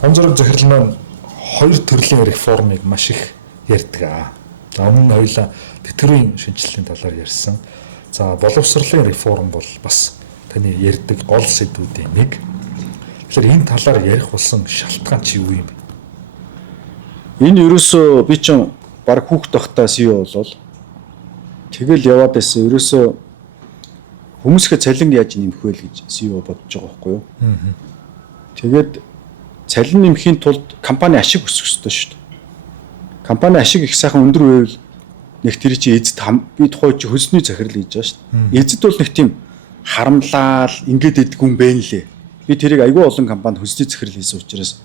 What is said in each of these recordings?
Том зураг захирал маань хоёр төрлийн реформыг маш их ярьдаг. За өмнө нь хоёулаа тэтгэврийн шинжилгээний талаар ярьсан. За боловсролын реформ бол бас таны ярьдаг гол сэдвүүдийн нэг. Тэгэхээр энэ талаар ярих болсон шалтгаан чи юу юм бэ? Энэ ерөөсөө би чинь баг хүүхд тахтаа CEO болол тэгэл яваад байсан. Ерөөсөө хүмүүсгээ цалин яаж нэмэх вэ гэж CEO бодож байгаа байхгүй юу? Тэгээд цалин нэмхийн тулд компани ашиг өсгөх ёстой шүү дээ. Компани ашиг их сайхан өндөр байвал нэг тэр чинь эзэд би тухай чи хөлсний захирал хийж байгаа шүү дээ. Эзэд бол нэг тийм харамлал ингээд идэх хүн бэ нэлээ. Би тэрийг айгүй олон компанид хөлсний захирал хийсэн учраас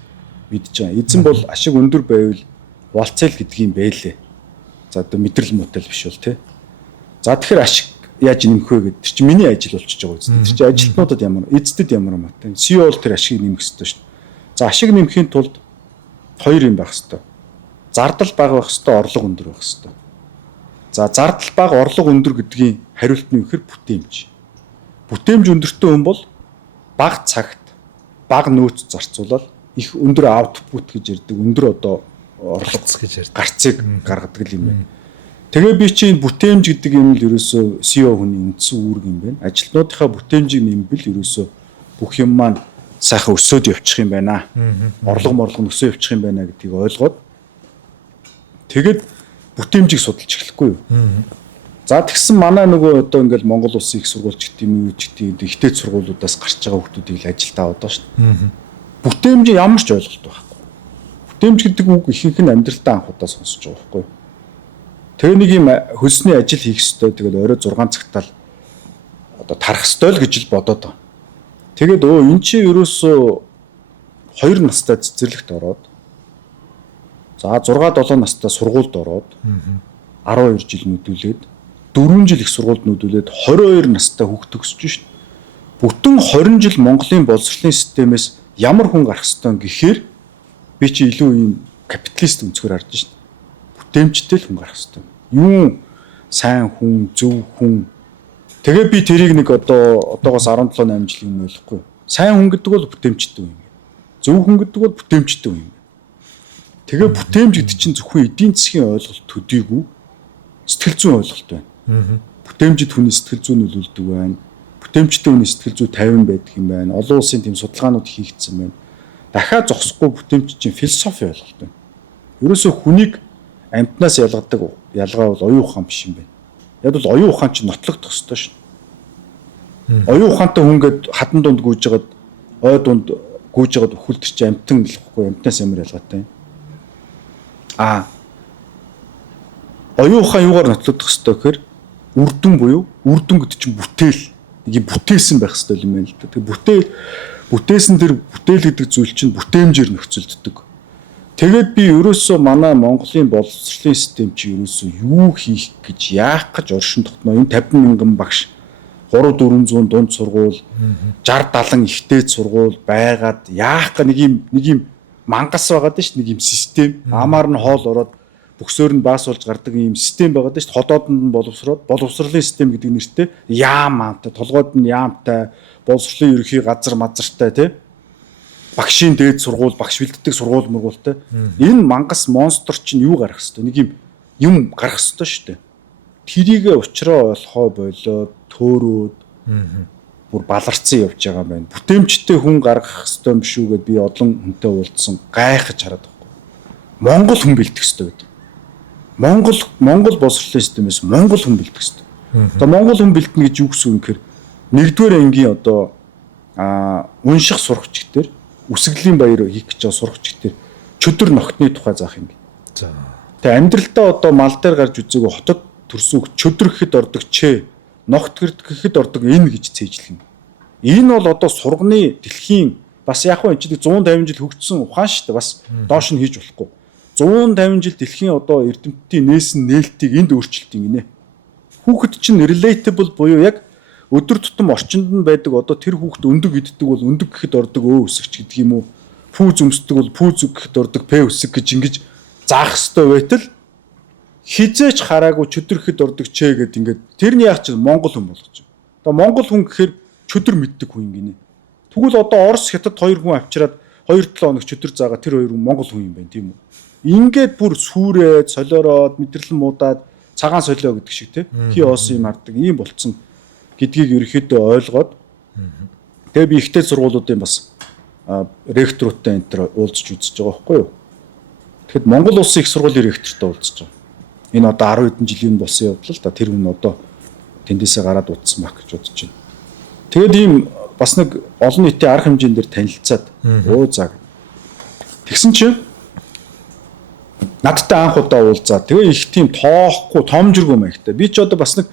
мэдж байгаа. Эзэн бол ашиг өндөр байвал болцол гэдэг юм байлээ. За одоо мэдрэл мөтөл биш бол тий. За тэгэхээр ашиг яаж нэмэх вэ гэдэг чинь миний ажил болчихж байгаа үстэй. Тэр чинь ажилтнуудад ямар эздэд ямар юм аа. CEO бол тэр ашиг нэмэх ёстой шүү дээ. За ашиг нэмэхийн тулд хоёр юм байх ёстой. Зардал бага байх ёстой, орлого өндөр байх ёстой. За зардал бага, орлого өндөр гэдгийн хариулт нь юу гэхээр бүтээмж. Бүтээмж өндөртэй хүн бол бага цагт, бага нөөц зарцуулаад их өндөр аутпут гэж ярьдаг, өндөр одоо орлого гэж ярьдаг. Гарцыг гаргадаг юм байна. Тэгээ би чинь бүтээмж гэдэг юм л ерөөсөө CEO хүний үндсэн үүрэг юм байна. Ажилтнуудынхаа бүтээмжийг нэмбэл ерөөсөө бүх юм маань сайхан өсөөд явчих юм байна. Орлого нь өсөө явчих юм байна гэдгийг ойлгоод тэгээд бүтээмжийг судалж эхлэхгүй юу. За тэгсэн манай нөгөө одоо ингээл Монгол улсын их сургуульч гэдэг юм уу ч гэдэг ихтэй сургуулиудаас гарч байгаа хүмүүсийг л ажилд аваад байгаа шүү дээ. Бүтээмж ямар ч ойлголт байхгүй. Бүтээмж гэдэг үг ихэнх нь амьдралтаа анх удаа сонсож байгаа байхгүй юу. Тэгээ нэг юм хөлсний ажил хийх ёстой. Тэгэл орой 6 цагтаа л одоо тарах ёстой л гэж л бодоод байгаа. Тэгээд эн чинь ерөөсөө 2 настай цэцэрлэгт ороод за 6 7 настай сургуульд ороод 12 жил нүдүүлээд 4 жил их сургуульд нүдүүлээд 22 настай хүүхд төгсөж шít. Бүтэн 20 жил Монголын боловсролын системээс ямар хүн гарах ёстой гэхээр би чи илүү юм капиталист өнцгөр харж шít. Бүтээмжтэй л хүн гарах ёстой. Юу сайн хүн, зөв хүн. Тэгээ би тэрийг нэг одоогоос 17 8 жил юм ойлгохгүй. Сайн хүн гэдэг бол бүтээмжтэй юм. Зөв хүн гэдэг бол бүтээмжтэй юм. Тэгээ бүтээмж гэдэг чинь зөвхөн эдийн засгийн ойлголт төдийгүй сэтгэл зүйн ойлголт байна. Бүтээмжид хүний сэтгэл зүй нөлөөлдөг байна. Бүтээмжтэй хүний сэтгэл зүй 50 байдаг юм байна. Олон улсын тийм судалгаанууд хийгдсэн байна. Дахиад зогсохгүй бүтээмж чинь философи ойлголт байна. Ерөөсөө хүнийг амьтнаас ялгаа бол оюун ухаан биш юм байна. Яг бол оюун ухаан чинь нотлогдох ёстой шин. Оюун ухаантай хүн гээд хатан дунд гүйж жагаад ой дунд гүйж жагаад өхөлтөр чи амьтан л ихгүй амьтнаас ямар ялгаатай юм. Оюун ухаан юугаар нотлогдох ёстой гэхээр үрдэн буюу үрдэн гэдэг чинь бүтээл нэг юм бүтээсэн байх ёстой юм байна л да. Тэгээ бүтээсэн тэр бүтээл гэдэг зүйл чинь бүтээмжээр нөхцөлддөг. Тэгээд би ерөөсөө манай Монголын боловсролын систем чи ерөөсөө юу хийх гэж яах гэж оршин тогтноо. Энэ 50 мянган багш 300-400 дунд сургууль 60-70 ихтэй сургууль байгаад яах гэ нэг юм мангас байгаад ш нэг юм систем амаар нь хоол ороод бөксөөр нь баас болж гардаг юм систем байгаад ш ходоод нь боловсролын систем гэдэг нэртэй яам маамтай толгойд нь яамтай боловсролын ерөнхий газар мазартай тий багшийн дээд сургууль багш бэлддэг сургууль мөргүүлтэй энэ мангас монстр чинь юу гарах хэвээр нэг юм гарах хэвээр шүү дээ. Тэрийгэ уучраа олохоо болоод төөрөөд бүр баларцсан явж байгаа юм байна. Бүтээмжтэй хүн гаргах хэвээр юм шүү гэд би олон хүнтэй уулзсан гайхаж хараад байгаа. Монгол хүн бэлдэх хэвээр гэдэг. Монгол боловсролын системээс монгол хүн бэлдэх хэвээр. За монгол хүн бэлдэнэ гэж юу гэсэн үг гэхээр нэгдүгээр ангийн одоо унших сурагч гэдэг үсгэлийн баяр хийх гэж байгаа сурагч гэдэг чөдөр ногтны тухай заах юм. За. Тэгээ амьдралдаа одоо мал дээр гарч үзээгүй хотод төрсөн чөдөр гэхэд ордог чэ ногт гэхэд ордог энэ гэж цээжлэх юм. Энэ бол одоо сурганы дэлхийн бас яг нь ч 150 жил хөгжсөн ухаан шүү дээ. Бас доош нь хийж болохгүй. 150 жил дэлхийн одоо эрдэмтдийн нээсэн нээлтийг энд өөрчлөлт гинэ. Хүүхэд чинь relatable буюу яг өдөр тутам орчинд нь байдаг одоо тэр хүүхэд өндөг иддэг бол өндөг гэхэд ордог өсөгч гэдэг юм уу? Пүүз өмсдөг бол пүүз гэхэд ордог пэ өсөг гэж ингэж заах ёстой байтал хизээч хараагүй чөдөр гэхэд ордог чэ гэд ингээд тэрний яах чинь монгол хүн болгож байна. Одоо монгол хүн гэхээр чөдөр мэддэг хүн гинэ. Тэгвэл одоо Орос хятад хоёр хүн авчираад 2-7 хоног чөтөр заагаа тэр хоёр Монгол хүн юм байна тийм үү. Ингээд бүр сүрээд, солиороод, мэдрэлэн муудаад цагаан солио гэдэг шиг тий. Хи оос юм хардаг ийм болцсон гэдгийг ерөөхдөө ойлгоод тэгээ би ихтэй сургуулиудын бас ректоруудтай энэ төр уулзч үзэж байгаа байхгүй юу. Тэгэхэд Монгол улсын их сургуулийн ректортой уулзж байгаа. Энэ одоо 10 хэдэн жилийн болсон явдал л да тэр хүн одоо тэндээсээ гараад утсан баг гэж бодож байна. Тэгээд ийм бас нэг олон нийтийн арга хэмжээнд дээр танилцаад өө заа. Тэгсэн чинь надтай анх удаа уулзаа. Тэгээ их тийм тоохгүй, томжиргүй маягтай. Би ч одоо бас нэг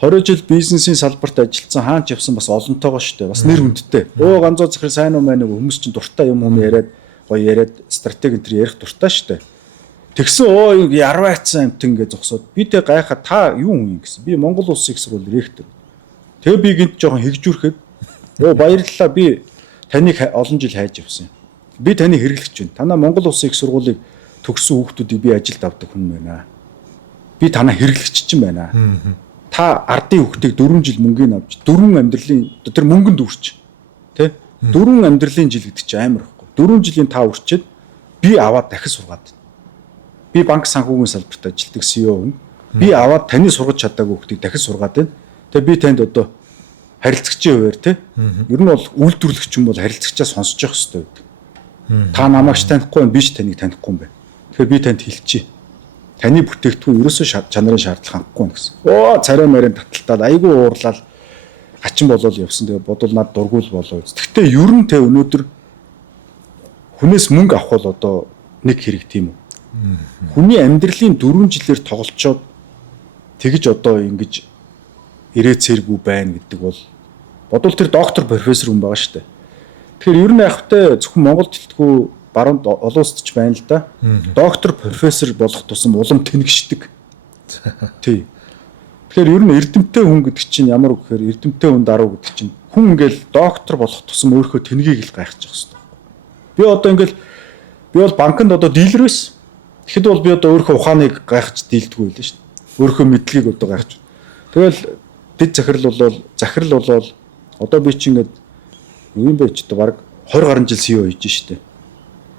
20 жил бизнесийн салбарт ажилласан хаач явсан бас олонтойгоо штэ. Бас нэр хүндтэй. Өө ганцоо захир сайн уу маань хүмүүс чинь дуртай юм яриад гоё яриад стратеги энэ ярих дуртай штэ. Тэгсэн өө ярвайцсан амтэн гэж зогсоод би тэг гайхаа та юу хүн юм гэсэн. Би Монгол улсын их сургуулийн ректор. Тэгээ би гинт жоохон хэгжүүрхэд өө баярлалаа би таныг олон жил хайж явсан. Би таны хэрэглэгч байна. Танаа Монгол улсын их сургуулийг төгссөн хүүхдүүдийг би ажилд авдаг хүн байна. Би танаа хэрэглэгч чинь байна. Та ардын хүүхдийг 4 жил мөнгөний авч 4 амьдралын тэр мөнгөнд үрч тий 4 амьдралын жил гэдэг чинь амар ихгүй. 4 жилийн та үрчээд би аваад дахиж сургаад. Би банк санхүүгийн салбарт ажилладаг CEO хүн. Би аваад таны сургаж чадаагүй хүүхдийг дахиж сургаад байна. Тэгээ би танд одоо харилцагчийн хуваар тий ер нь бол үйлдвэрлэгч юм бол харилцагчаа сонсож явах хэрэгтэй байдаг. Та намайг танихгүй байна, би ч таныг танихгүй юм байна. Тэгэхээр би танд хэлчихье. Таны бүтээгдэхүүн ерөөсөө чанарын шаардлага хангахгүй гэсэн. Оо царай марын таталтаад айгүй уурлал хачин болол явсан. Тэгээ бодвол над дургуул болоо. Гэхдээ ер нь тэ өнөөдөр хүнээс мөнгө авах бол одоо нэг хэрэг тийм үү. Хүний амьдралын 4 жилээр тоглолцоод тэгж одоо ингэж ирээ цэргүү байна гэдэг бол бодвол тэр доктор профессор хүн байгаа шүү дээ. Тэгэхээр ер нь явахтай зөвхөн Монголд хэлтгүү баруунд олон улсд ч байна л да. Доктор профессор болох тусам улам тэнэгшдэг. Тий. Тэгэхээр ер нь эрдэмтэй хүн гэдэг чинь ямар үг гэхээр эрдэмтэй хүн даруй гэдэг чинь хүн ингээл доктор болох тусам өөрийнхөө тэнгийг л гайхаж явах хэрэгтэй. Би одоо ингээл би бол банкнд одоо дилер байсан. Тэгэхэд бол би одоо өөрийнхөө ухааныг гайхаж дийлдэггүй байлаа шүү дээ. Өөрийнхөө мэдлэгийг одоо гайхаж. Тэгэл дэд захирал болол одоо би чи ингээд юу юм бэ ч одоо баг 20 гаруй жил CEO хийж штэ.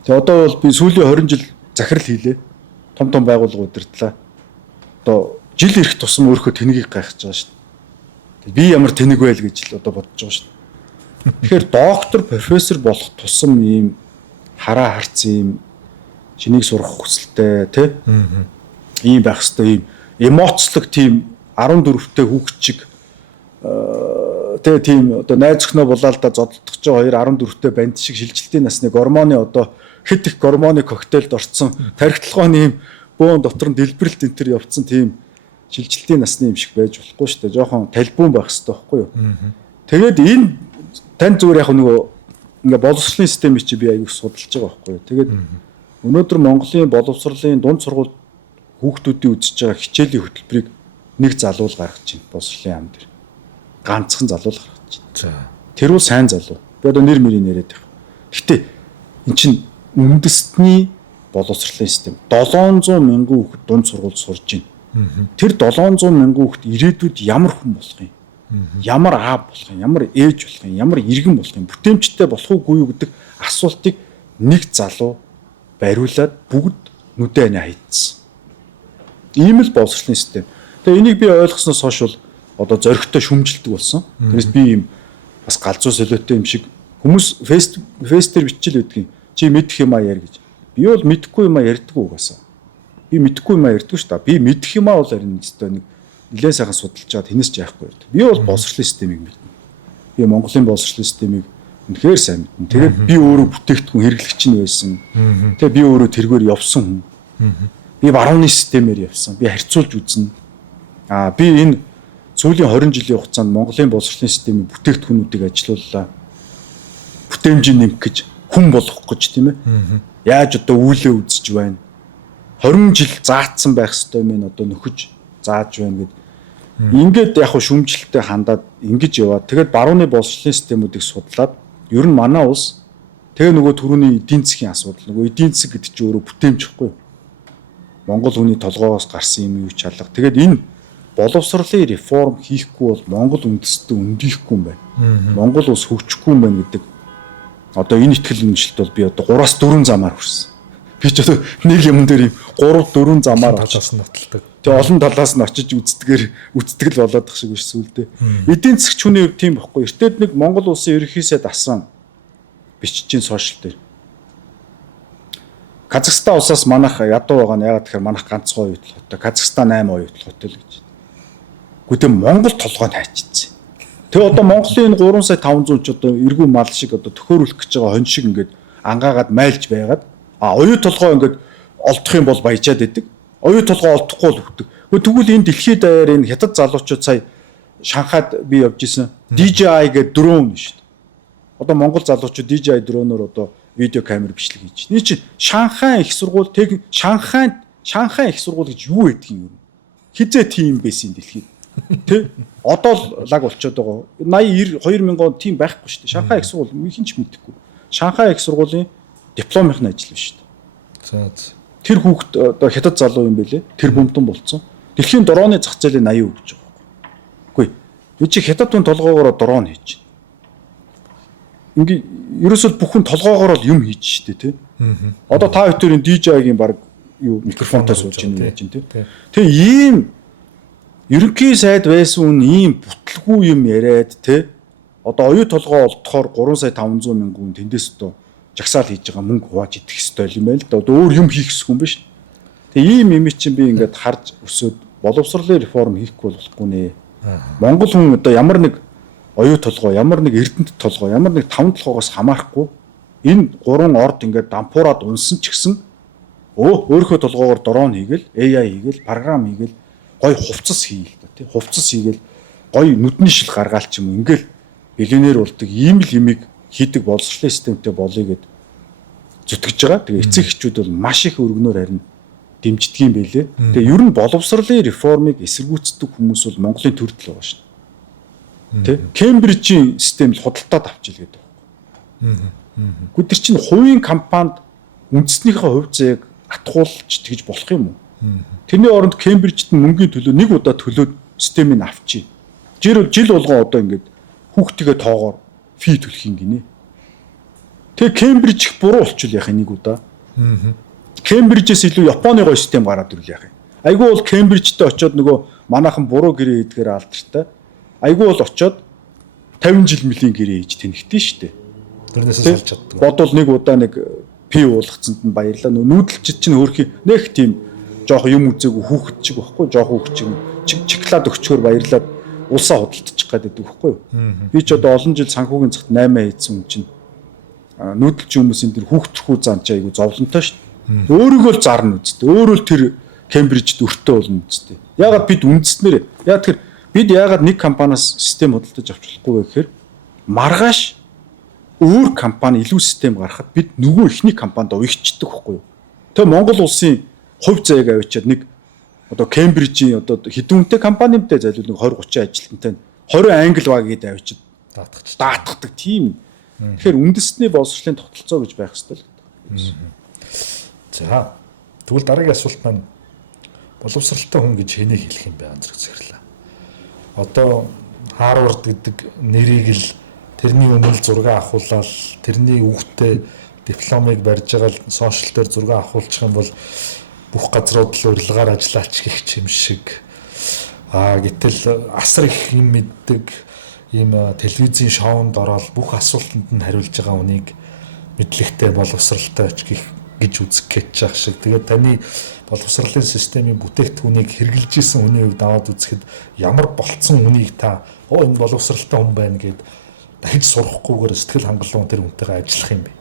Тэгээ одоо бол би сүүлийн 20 жил захирал хийлээ. Том байгууллага удирдлаа. Одоо жил ирэх тусам өөрийнхөө тэнгийг гайхаж байгаа штэ. Би ямар тэнэг байл гэж л одоо бодож байгаа штэ. Тэгэхээр доктор, профессор болох тусам ийм хараа харц ийм чинийг сурах хүсэлтэй тий. Ийм байх хэвээр ийм эмоцлог тийм 14-тэй хүүхэд чиг тэгээ тийм одоо найз өхнөө булаалда зодтолдох ч 2-14-тэй банд шиг шилжилтийн насны гормоны одоо хэд их гормоны коктейлд орцсон тархитлагын ийм бөөн дотор нь дэлбэрэлт энэ төр явцсан тийм шилжилтийн насны юм шиг байж болохгүй шүү дээ. Жохон талбун байх хэрэгтэй байхгүй юу? Тэгээд энэ тань зүгээр яг нөгөө ингээ боловсролын системийг чи би аягүй судалж байгаа байхгүй юу? Тэгээд өнөөдөр Монголын боловсролын дунд сургууль хүүхдүүдийн үзэж байгаа хичээлийн хөтөлбөрийг нэг залуул гаргаж байна боловсролын ам дээр. Ганцхан залуул гаргаж байна. За. Тэр бол сайн залуу. Би одоо нэр мөрийг яриад байгаа. Гэтэ эн чинь үндэстний боловсролын систем 700 мянган хүүхэд дунд сургуульд сурж байна. Тэр 700 мянган хүүхэд ирээдүйд ямар хүн болох юм? Ямар аав болох юм? Ямар ээж болох юм? Ямар иргэн болох юм? Бүтээмжтэй болох уугүй юу гэдэг асуултыг нэг залуу бариулаад бүгд нүдэ анаа хайцсан. Ийм л боловсролын систем. Тэгээ энийг би ойлгосноос хойш бол одоо зоригтой шүмжилдэг болсон. Тэрээс би ийм бас галзуу солиотой юм шиг хүмүүс фейс дээр бичил байдгийн. Чи мэдэх юм а яар гэж. Би бол мэдэхгүй юм а ярьдаггүй угаасаа. Би мэдэхгүй юм а ярьдаггүй шүү дээ. Би мэдэх юм а бол харин өстой нэг нэлээд сайхан судалж чаад хинээс ч яахгүй ярьдаг. Би бол боловсролын системийг мэднэ. Би Монголын боловсролын системийг үнэхээр сайн мэднэ. Тэгээд би өөрөө бүтээгдэхүүн хэрэглэгч нь байсан. Тэгээд би өөрөө тэргээр явсан хүн. Би барууны системээр явсан. Би харьцуулж үзнэ. Би энэ сүүлийн 20 жилийн хугацаанд Монголын боловсролын системийн бүтээгдэхүүнүүдийг ажилууллаа. Бүтээмжийг нэмэх гэж хүн болгох гэж тийм ээ. Яаж одоо үйлээ үзэж байна. 20 жил заацсан байх ёстой юм одоо нөхөж зааж байна гэд. Ингээд яг шүмжлэлтэй хандаад ингэж яваад тэгээд барууны боловсролын системүүдийг судлаад ер нь манай улс тэгээ нөгөө түрүүний эдийн засгийн асуудал нөгөө эдийн засаг гэдэг чинь өөрөө бүтээмжихгүй. Монгол хүний толгоос гарсан юм юу чалга. Тэгээд энэ боловсролын реформ хийхгүй бол Монгол үндэстэн өндийхгүй юм байна. Монгол улс хөгжихгүй юм байна гэдэг Одоо энэ ихтгэл үнэмшилт бол би одоо 3-аас 4 замаар хүрсэн. Би ч одоо нэг юм дээр юм 3-4 замаар талаас нь нотолдог. Тэгээ олон талаас нь очиж үзтгэл болоод тах шиг биш сүулдэ. Эдийн засгч хүний хувьд тийм байхгүй. Эртээд нэг Монгол улсын ерөнхий сайд асан бичиж чинь сошиал дээр. Казахстан улсаас манайх ядуу байгаа нь ягаад тэгэхээр манайх ганцхан оюу толгойтой. Казахстан 8 оюу толгойтой л гэж. Гэхдээ Монгол толгойд хайчицсан. Тэгээ одоо Монголын 3 сая 500 ч одоо эргүү мал шиг одоо төхөөрүүлэх гэж байгаа хон шиг ингээд ангаагаад майлж байгаад оюу толгой ингээд олдох юм бол баяжаад идэг. Оюу толгой олдохгүй л өгдөг. Тэгвэл энэ дэлхийд даяар энэ хятад залуучууд сая Шанхайд би явж исэн DJI гэдэг дрон шүү дээ. Одоо Монгол залуучууд DJI дроноор одоо видео камер бичлэг хийж байна. Эний чинь Шанхай их сургууль Шанхай их сургууль гэж юу гэдэг юм. Хизээ тийм байсан дэлхийд. Тэ? Одоо л лаг болчиход байгаа. 80 2000 он тийм байхгүй шүү дээ. Шанхай их сургууль хинч мэдэхгүй. Шанхай их сургуулийн дипломын ажил биш шүү дээ. За. Тэр хүүхэд одоо хятад залуу юм бэлээ. Тэр бөмбөн болцсон. Дэлхийн дроны зах зээлийн 80% гэж байгаа. Үгүй. Энэ чи хятад хүн толгоогоор дрон хийж байна. Ингээ ерөөсөө бүхэн толгоогоор л юм хийж штэ тий. Одоо та бүхэн DJI-гийн баг юу микрофонтой сууж байна гэж тий. Тэгээ ийм ерөнхий сайд байсан үн ийм бүтлгүй юм яриад тий. Одоо оюу толгоо олдохоор 3 сая 500 мянган хүн тэндээс одоо жагсаал хийж байгаа мөнгө хувааж идэх ёстой юм байл да. Одоо өөр юм хийх гэсэн юм биш. Тэгээ ийм юм чинь би ингээд харж өсөөд боловсролын реформ хийхгүй болохгүй нэ. Монгол хүн одоо ямар нэг оюу толгой, ямар нэг эрдэнэт толгой, ямар нэг таван толгоогоос хамаарахгүй энэ гурван орд ингээд дампуураад унсан ч гэсэн өөрийнхөө толгоогоор дрон хийгээл, AI хийгээл, програм хийгээл, гой хувцас хийгээл та тий. Хувцас хийгээл гой нүдний шил гаргаал ч юм ингээл биллионер болдог ийм л юмыг хийдэг боловсролын системтэй болъё гэд зүтгэж байгаа. Тэгээ эцэг эхчүүд бол маш их өргөнөөр харин дэмждэг юм байлээ. Тэгээ ер нь боловсролын реформыг эсэргүүцдэг хүмүүс бол Монголын төрөл байгаа шин. Тэ? Кембрижийн систем л худалдаад авчил гэдэг байна. Гэхдээ тэр чинь хувийн компанид үндэснийхээ хувь зээг атгуулж тэгж болох юм уу? Тэрний оронд Кембрижт мөнгөний төлөө нэг удаа төлөөд системийг авчи. Жил болгоо одоо ингээд хүүхдтэйгээ тоогоор фи төлөх юм гинэ. Тэгээ Кембриж их буруу болчихвол яах нэг удаа. Кембрижээс илүү Японы гоё систем гараад ирвэл яах юм. Айгүй бол Кембрижтэй очиод нөгөө манайхан буруу гэрээ хийдгээр алдартай. Айгүй бол очиод 50 жил мөлийн гэрээ хийж тэнхтэн штэ. Тэрнээсээ салж чаддаг. Бодвол нэг удаа нэг пи уулгацсанд нь баярлаа. Нүүдэлчд чинь хөрхи нэг тийм жоох юм үзээгүй хүүхэд чиг байхгүй жоох хүүхэд чиг чиклад өгчөөр баярлаад улсаа худалдчих гээд байдаг байхгүй юу? Би ч одоо олон жил санхүүгийн цагт 8 хийсэн хүн чинь нүүдэлч хүмүүсийн тэр хүүхдэрхүү занч айгу зовлонтой шүү дээ. Өөрийгөө л зарна үсттэй. Өөрөө л тэр Кембрижд өртөө болно үсттэй. Ягаад бид үндэснээр яа тэр бид ягаад нэг компаниас систем худалдаж авч болохгүй вэ гэхээр маргааш өөр компани илүү систем гаргахад бид нөгөө ихний компанид уягчдаг байхгүй юу? Тэгээ Монгол улсын хувь зээг авчиад нэг одоо Кембрижийн одоо хэдүүнтэй компанимтай зайлуул нэг 20 30 ажилтнтай 20 англи багийг авчиад даатгадаг тийм. Тэгэхээр үндэсний боловсролын тогтолцоо гэж байх хэрэгтэй л гэдэг. За тэгвэл дараагийн асуулт маань боловсралтай хүн гэж хэнийг хэлэх юм бэ анзрах зэрэглээ. Одоо Harvard гэдэг нэрийг л тэрний өмнө зураг авахуулаад тэрний үгтэй дипломыг барьж байгаа л сошиал дээр зураг авахуулчих юм бол бүх газрууд л урилгаар ажиллаач гэх юм шиг. Гэтэл асар их юм мэддэг ийм телевизийн шоунд ороод бүх асуултанд нь хариулж байгаа хүнийг мэдлэгтэй боловсралтай гэж үзэх гэж байгаа шиг. Тэгээд таны боловсролын системийн бүтээгдэхүүнийг хэрэгжилж исэн хүний хувьд аваад үзэхэд ямар болцсон хүнийг та энэ боловсралтай хүн байна гэд дахиж сурахгүйгээр сэтгэл хангалуун тэр хүнтэйгээ ажиллах юм бэ?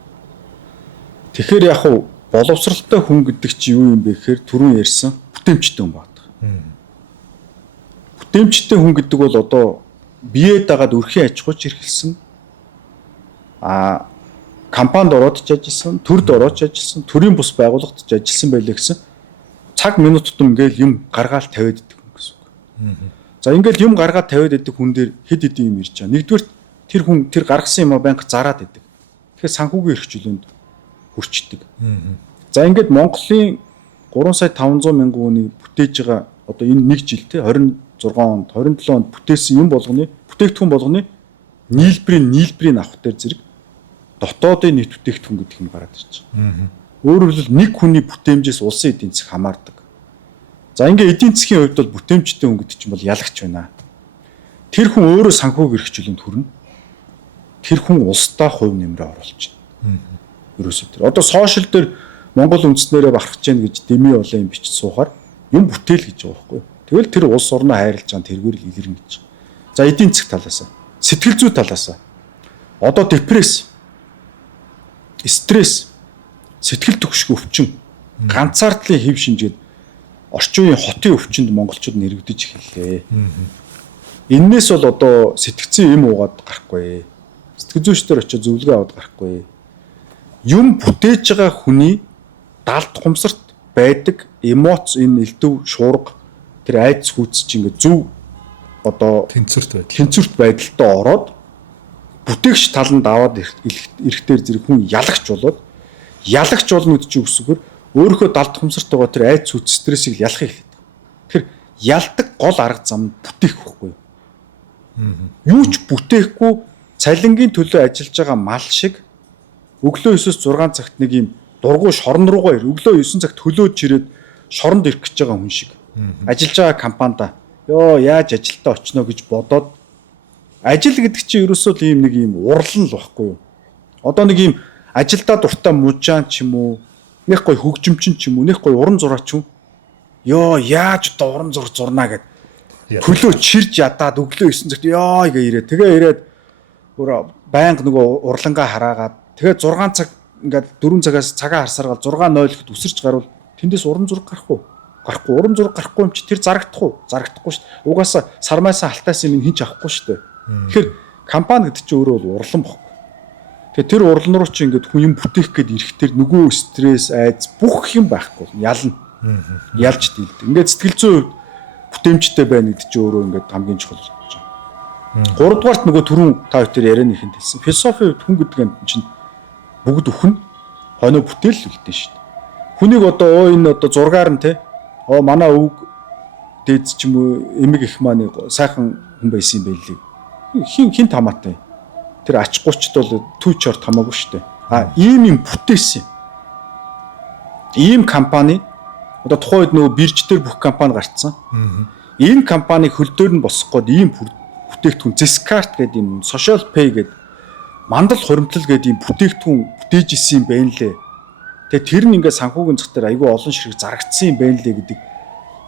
Тэгэхээр яг хуу боловсралтай хүн гэдэг чинь юу юм бэ гэхээр түрүүн ярьсан бүтээмжтэй хүн байдаг. Бүтээмжтэй хүн гэдэг бол одоо бие дагаад өрхийн аж ахуйч эрхэлсэн компанид ороод ч ажилласан, төрд ороод ч ажилласан, төрийн бус байгууллагад ч ажилласан байлаа гэсэн цаг минут тутам ингээл юм гаргаал тавиад идэх хүн гэсэн үг. За ингээл юм гаргаад тавиад идэх хүн дээр хэд хэдэн юм ирж байгаа. Нэгдүгээр тэр хүн тэр гаргасан юм банк зараад идэг. Тэгэхээр санхүүгийн эрх чөлөөнд хүрчдэг. За ингээд Монголын 3 сая 500 мянган хүний бүтээж байгаа одоо энэ нэг жил те 26 онд 27 онд бүтээсэн юм болгоны бүтээгдэхүүн болгоны нийлбэрийн авах дээр зэрэг дотоодын нийт бүтээгдэхүүн гэдэг юм гараад ирж байгаа. Өөрөөр хэлбэл нэг хүний бүтээмжээс улсын эдийн засаг хамаардаг. За ингээ эдийн засгийн хувьд бол бүтээмжтэй хүн гэдэг чинь бол ялагч байна. Тэр хүн өөрөө санхүүг эрхчлүүлэнд хүрнэ. Тэр хүн улстай хувь нэмрээ оруулж байна. Ерөөсөө тэр. Одоо сошиал дээр Монгол үндэснээрээ бахархаж гэнэ гэж дэми олон юм бичиж суухаар юм бүтээл гэж байгаа байхгүй. Тэгэл тэр улс орноо хайрлаж байгаа тэргээр л илэрнэ гэж. За эдийн засаг талаас, сэтгэл зүй талаас. Одоо депресс, стресс, сэтгэл түгших өвчин, ганцаардлын хэв шинжээд орчин үеийн хотын өвчинд монголчууд нэрвдэж эхэллээ. Эннээс бол одоо сэтгцэн юм уугаад гарахгүй. Сэтгэл зүйчдэр очиж зөвлөгөө аваад гарахгүй. Юм бүтээж байгаа хүний далд хумсарт байдаг эмоц, энэ элдв шуурга, тэр айдас хүүц чинь ингээ зөв одоо тэнцвэрт байдалтай ороод бүтээгч таланд аваад ирэхтэр зэрэг хүн ялагч болоод ялагч болно гэдэг чинь үсгээр өөрийнхөө далд хумсарт байгаа тэр айдас хүүц стрессийг ялахыг хэлээд байгаа. Тэгэхээр ялдаг гол арга зам нь бүтээх байхгүй юу? Юу ч бүтээхгүй цалингийн төлөө ажиллаж байгаа мал шиг өглөө 9-6 цагт нэг юм дургуй шорон руугаа өглөө 9 цагт хөлөөж ирээд шоронд ирэх гэж байгаа хүн шиг. Ажиллаж байгаа компанида ёо яаж ажилдаа очно гэж бодоод ажил гэдэг чинь ерөөсөө л ийм нэг ийм урлан л байхгүй юу? Одоо нэг ийм ажилдаа дуртай мужаан ч юм уу, нэг гой хөгжимчин ч юм уу, нэг гой уран зураач юм. Ёо яаж одоо уран зураг зурнаа гэд хөлөө чирж ядаад өглөө 9 цагт ёо гээ ирээ. Тэгээ ирээд өөр байнга нөгөө урлангаа хараагаад тэгээ 6 цаг ингээд 4 цагаас цагаа харсаргаал 6:00 гэхэд үсэрч гарвал тэндээс уран зураг гарах уу? Гарахгүй. Уран зураг гарахгүй юм чи тэр зарагдах уу? Зарагдахгүй шүү дээ. Угаасаа сармайсан алтайсан юм хинч авахгүй шүү дээ. Тэгэхээр компани гэдэг чинь өөрөө бол урлан бохгүй. Тэгэхээр тэр урлан руу чи ингээд хүн юм бүтээх гээд ирэхтэр нөгөө стресс, айдас бүх юм байхгүй. Ялна. Ялж дийлдэг. Ингээд сэтгэл зүйн бүтээмжтэй байна гэдэг чинь өөрөө ингээд хамгийн чухал болж байгаа. Гуравдугаарт нөгөө түрүүн та бүхэн ярианыхын хэлсэн. Философи хүн гэдэг юм чинь бүгд өхөн хоноо бүтээл үлдэн шүү дээ. Хүнийг одоо энэ одоо зургаар нь те манай өвг дээд ч юм уу эмэг их маань сайхан хүн байсан юм байли. Хин тамаатай. Тэр ач гуучд бол түүчээр тамаагүй шүү дээ. Ийм юм бүтээсэн. Ийм компани одоо тухайн үед нөгөө бирж дээр бүх компани гарцсан. Энэ компаниг хөл дээр нь босгох гээд ийм бүтээгдэхүүн Zscaart гэдэг юм, Social Pay гэдэг мандал хуримтлал гэдэг ийм бүтээгдэхүүн бүтээж исэн юм байна лээ. Тэгээ тэр нь ингээд санхүүгийн зах дээр айгүй олон ширхэг зарагдсан юм байна лээ гэдэг.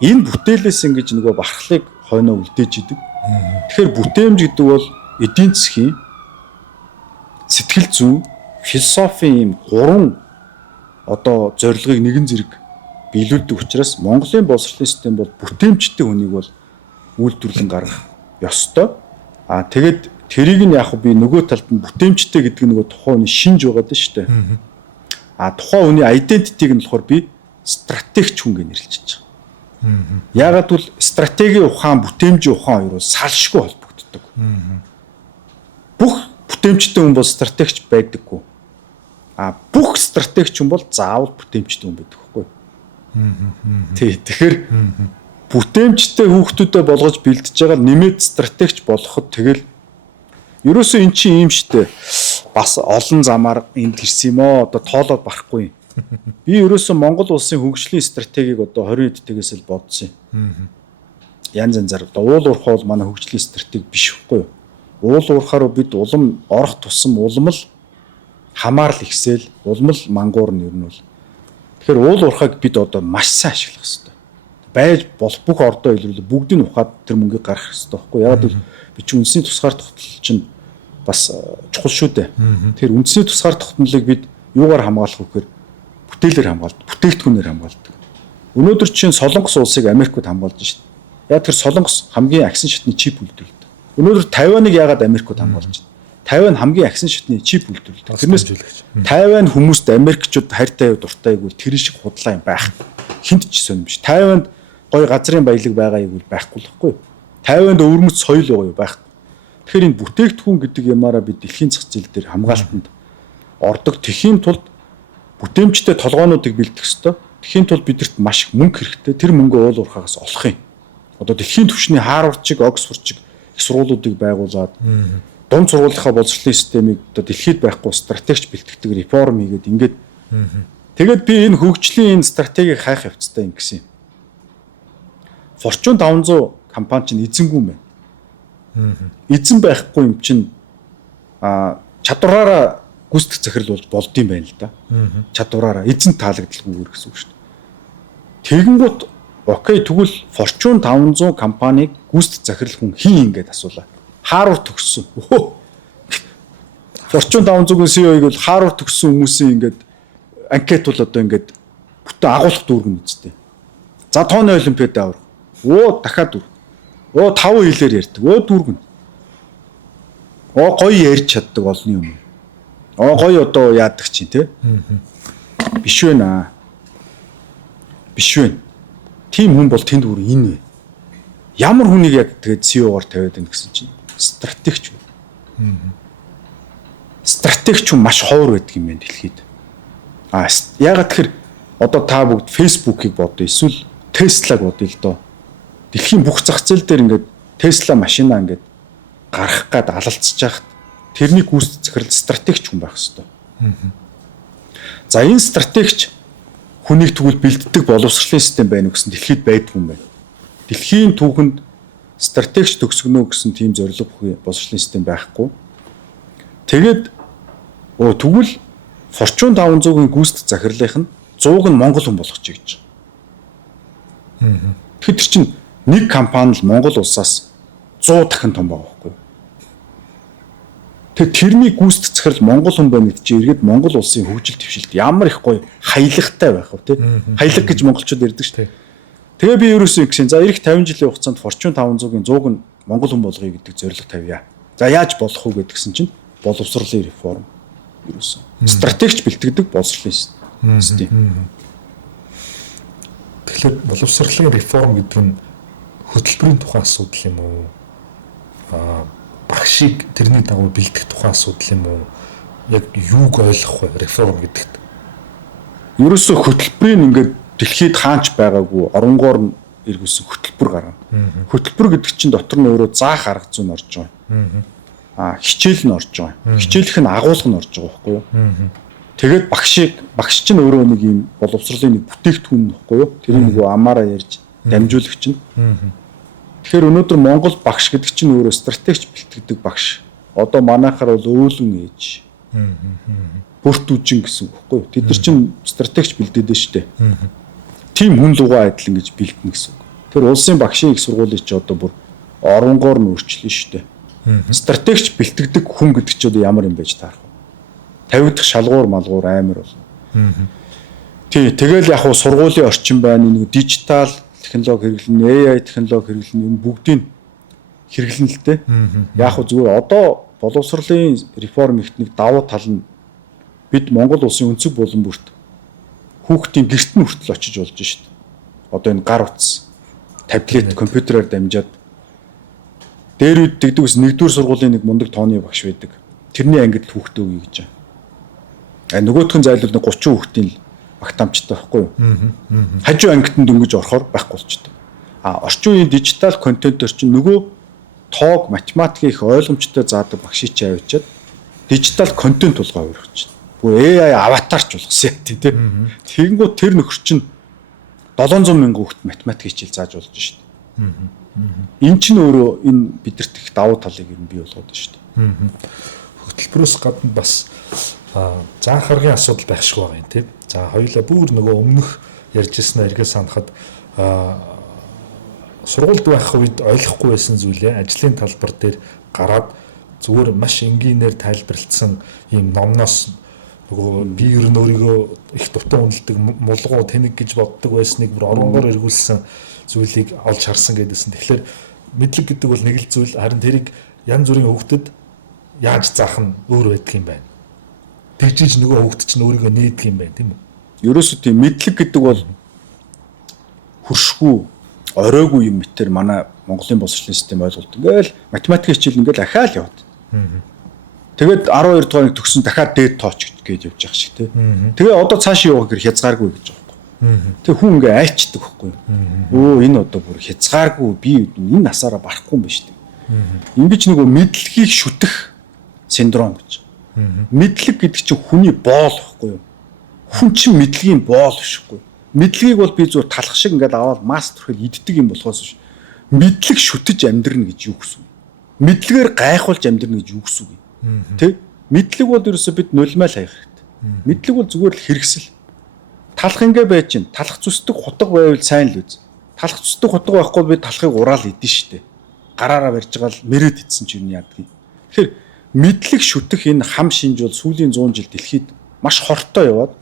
Энэ бүтээлээс ингэж нөгөө бахархлыг хойноо үлдээж идэг. Тэгэхээр бүтээмж гэдэг бол эдийн засгийн сэтгэл зүйн философийн ийм гурван одоо зорилгыг нэгэн зэрэг биелүүлдэг учраас Монголын боловсролын систем бол бүтээмжтэй хүнийг бол үйлдвэрлэн гаргах ёстой. Тэгээд тэрийг нь яг би нөгөө талд нь бүтээмжтэй гэдэг нь нөгөө тухайн хүний шинж байгаа даа шүү дээ. Тухайн хүний identity-г нь болохоор би стратегч хүн гэж нэрлэж байгаа. Яагаад бол стратегийн ухаан, бүтээмжийн ухаан хоёр бол салшгүй холбогддог. Бүх бүтээмжтэй хүн бол стратегч байдаггүй. Бүх стратегч хүн бол заавал бүтээмжтэй хүн байдаг байхгүй. Тэгэхээр бүтээмжтэй хүүхдүүдэд болгож бэлдэж байгаа нэмээд стратегч болгоход тэгэл ерөөсөө эн чинь юм штэ бас олон замаар энд ирсэн юм оо одоо тоолоод барахгүй. Би ерөөсөө Монгол улсын хөгжлийн стратегийг одоо 20 эдтэйгээс л бодсон юм. Янз янзаар одоо уул уурхай бол манай хөгжлийн стратеги биш байхгүй юу? Уул уурхаар бид улам орох тусам улам л хамаарл ихсэл улам л мангуур нь ер нь бол. Тэгэхээр уул уурхайг бид одоо маш сайн ашиглах хэрэгтэй. Байж бол бүх ордоо илрүүл бүгдийг ухаад тэр мөнгийг гаргах хэрэгтэй байхгүй юу? Ягаад гэвэл би чи үндэсний тусгаар тогтнол чинь бас чухал шүү дээ. Тэгэхээр үндэсний тусгаар тогтнолыг бид юугаар хамгаалах вэ гэхээр бүтээлээр хамгаалдаг, бүтээгдэхүүнээр хамгаалдаг. Өнөөдөр чинь Солонгос улсыг Америкт хамгаалж шүү дээ. Яг тэр Солонгос хамгийн агсан шатны чип үйлдвэрлэдэг. Өнөөдөр Тайваныг яагаад Америкт хамгаалж байна? Тайван хамгийн агсан шатны чип үйлдвэрлэдэг. Тэрнээс Тайван хүмүүст Америкчууд хайртай дуртай гэвэл тэр шиг худлаа юм байх. Хинт ч сонирм биш. Тайванд гой газрын баялаг байгаа гэвэл байхгүй л байхгүй юу? Тайванд өвөрмөц соёл байгаа юу байх. Тэгэхээр энэ бүтээгдэхүүн гэдэг ямаараа бид дэлхийн зах зээл дээр хамгаалтанд ордог. Тэхийн тулд бүтээмжтэй толгоонуудыг бэлдэх ёстой. Тэхийн тулд бидэрт маш их мөнгө хэрэгтэй. Тэр мөнгөө уул уурхаагаас олох юм. Одоо дэлхийн түвшний Харвард чиг, Оксфорд чиг их сургуулиудыг байгуулад дунд сургуулийнхаа боловсролын системийг одоо дэлхийд байхгүй стратегч бэлтгэдэг реформ хийгээд ингээд тэгээд би энэ хөгжлийн энэ стратегийг хайх явцтай ингэсэн юм. Fortune 500 компани чинь эзэнгүй юм байна. Эзэн байхгүй юм чинь чадвараараа гүйцэтгэх захирал бол болд юм байна л да. Чадвараараа эзэн таалагдлаггүй гэсэн үг шүү дээ. Тэгэнгүүт окей тэгвэл Fortune 500 компанийг гүйцэтгэх захирал хүн хин ингээд асуулаа. Harvard төгссөн. Fortune 500-ийн CEO-ийг бол Harvard төгссөн хүмүүсийн ингээд анкет бол одоо ингээд бүтэн агуулга дүүргэн үсттэй. За тооны олимпиад авах. Дахиад дүүргэн. 5 хэлээр ярьдаг. Дүүргэн. Гоё ярьж чаддаг олны юм. Гоё одоо яадаг чинь те. Биш вэ. Биш вэ. Тим хүн бол тэнд бүр энэ вэ. Ямар хүнийг яг тэгээд CEO-гоор тавиад байна гэсэн чинь стратегч. Стратегч маш ховор байдаг юм байна дэлхийд. Ягаад тэгэхээр одоо та бүгд Facebook-ыг бодъё, эсвэл Tesla-г бодъё л доо. Дэлхийн бүх зах зээл дээр ингээд Tesla машина ингээд гарах гад алалцж яхад тэрний гүйцэтгэх захирал стратегч хүн байх хэрэгтэй. За энэ стратегч хүнийг тэгвэл бэлддэг боловсролын систем байна уу гэсэн дэлхийд байдгүй юм байна. Дэлхийн түүхэнд стратегч төгсгөнөө гэсэн тийм зорилго бүхий боловсролын систем байхгүй. Тэгээд тэгвэл Fortune 500-ийн гүйцэтгэх захирлынх нь 100-г нь Монгол хүн болгочих гэж. Тэгэхээр тэр чинь нэг компани л Монгол улсаас 100 дахин том байгаа байхгүй юу? Тэгээд тэрний гүйцэтгэх захирал Монгол хүн байна гэдэг чинь эргээд Монгол улсын хөгжил твшилт ямар их гоё хаялагтай байх вэ тий? Хаялаг гэж монголчууд ярьдаг шүү дээ. Тэгээ би ерөөсөө гэсэн за ирэх 50 жилийн хугацаанд Fortune 500-гийн 100-г нь Монгол хүн болгоё гэдэг зорилго тавья. За яаж болох вэ гэдгсэн чинь боловсролын реформ ерөөсөө. Стратегч бэлтгэдэг боловсролын систем. Тэгэхээр боловсролын реформ гэдэг нь хөтөлбөрийн тухайн асуудал юм уу? Багшийг тэрний дагуу бэлдэх тухайн асуудал юм уу? Яг юуг ойлгох вэ реформ гэдэгт? Ерөөсөө хөтөлбөрийн ингээд дэлхийд хаанч байгаагүй оронгоор нь эргүүлсэн хөтөлбөр гаргана. Хөтөлбөр гэдэг чинь дотор нь өөрөө заах арга зүйн орж байгаа. Хичээл нь орж байгаа. Хичээлх нь агуулга нь орж байгаа байхгүй юу? Тэгээд багш чинь өөрөө нэг юм боловсролын нэг бүтээгдэхүүн нөхгүй юу? Тэрийг нөгөө амаараа ярьж дамжуулагч нь. Тэгэхээр өнөөдөр Монгол багш гэдэг чинь өөрөө стратегч бэлтгэдэг багш. Одоо манайхаар бол өөлөн ээж. Бүрт үжин гэсэн үг байхгүй юу? Тэд нар чинь стратегч бэлдээдэ штэ. Тим хүн лугаа адил ингэж бэлдэнэ гэсэн үг. Тэр улсын багшийн их сургуулийн чи одоо бүр оронгоор нь өөрчлөн штэ. Стратегч бэлтгэдэг хүн гэдэг чи одоо ямар юм байж таарах вэ? 50 дахь шалгуур малгуур амар бол. Тэгэл яг хуу сургуулийн орчин байна, нэг дижитал технологи хэрэглэн, AI технологи хэрэглэн энэ бүгдийг хэрэглэн л дээ. Яг хуу зүгээр одоо боловсролын реформ ихт нэг давуу тал нь бид Монгол улсын өнцөг булан бүрт хүүхдийн гэрт нь хүртэл очиж болж шít. Одоо энэ гар утас, таблет, компьютераар дамжаад дээр үд дэгдэг ус нэгдүгээр сургуулийн нэг мундаг тооны багш байдаг. Тэрний ангид хүүхдээ өгье гэж. Нөгөөх нь зайлуул нэг 30 хүүхдийн багтаамжтай байхгүй юу? Хажуу ангид нь дөнгөж орохоор байхгүй болчихдээ. Орчин үеийн дижитал контентор чинь нөгөө тоог математикийн их ойлгомжтой заадаг багшийг чи авчиад дижитал контент тулгаа өргөж. Бүр AI аватарч болгосон юм тий. Тэгэнгүүт тэр нөхөр чинь 700 мянган хүүхд математик хичээл зааж болж шít. Энэ чинь өөрөө энэ бидэрт их давуу талыг юм бий болгоод шít. Хөтөлбөрөөс гадна бас заах аргын асуудал байх шиг байгаа юм тий. За хоёулаа бүр нөгөө өмнөх ярьж ирсэн эргээ санахад сургуульд байх үед ойлгохгүй байсан зүйлээ ажлын талбар дээр гараад зүгээр маш энгийнээр тайлбарлагдсан ийм номноос нөгөө би ер нь өөрийгөө их дутуу үнэлдэг мулгуу тэнэг гэж боддог байсныг бүр оронгоор эргүүлсэн зүйлийг олж харсан гэдээсэн. Тэгэхээр мэдлэг гэдэг бол нэг л зүйл, харин тэрийг янз бүрийн хөвгөдөд яаж заах нь өөр байдаг юм байна. Тэгжиж нөгөө хөвгөд чинь өөрийгөө нээдэг юм байна, тийм үү? Ерөөсөө тийм мэдлэг гэдэг бол хуршгүй оройгүй юм битэр манай Монголын боловсролын систем ойлголт. Ингээл математик хичээл ингээл ахаал яваад. Тэгээд 12 дугаар нэг төгсөн дахиад дээд тооч гэж явж байгаа шиг тий. Тэгээ одоо цаашаа явах гэр хязгааргүй гэж байгаа байхгүй. Тэгээ хүн ингээ айчдаг байхгүй. Энэ одоо бүр хязгааргүй би энэ насаараа барахгүй юм байна шүү дээ. Ингиж нөгөө мэдлэгийг шүтэх синдром гэж. Мэдлэг гэдэг чинь хүний боол байхгүй юу? Хүн чинь мэдлэгийн боол бишгүй. Мэдлэгийг бол би зүгээр талах шиг ингээд аваад мастер хэл иддэг юм болохоос биш. Мэдлэг шүтэж амьдрна гэж юу гэсэн үг? Мэдлэгээр гайхуулж амьдрна гэж юу гэсэн үг? Тэ? Мэдлэг бол ерөөсөө бид нулимаа л хаях хэрэгтэй. Мэдлэг бол зүгээр л хэрэгсэл. Талах ингээ байж чинь талах зүсдэг хутга байвал сайн л үз. Талах зүсдэг хутга байхгүй бол би талахыг ураал идэн штэ. Гараараа барьж байгаа л мэрэд идсэн ч юм яадгийг. Тэгэхээр мэдлэг шүтэх энэ хам шинж бол сүүлийн 100 жил дэлхийд маш хортой яваад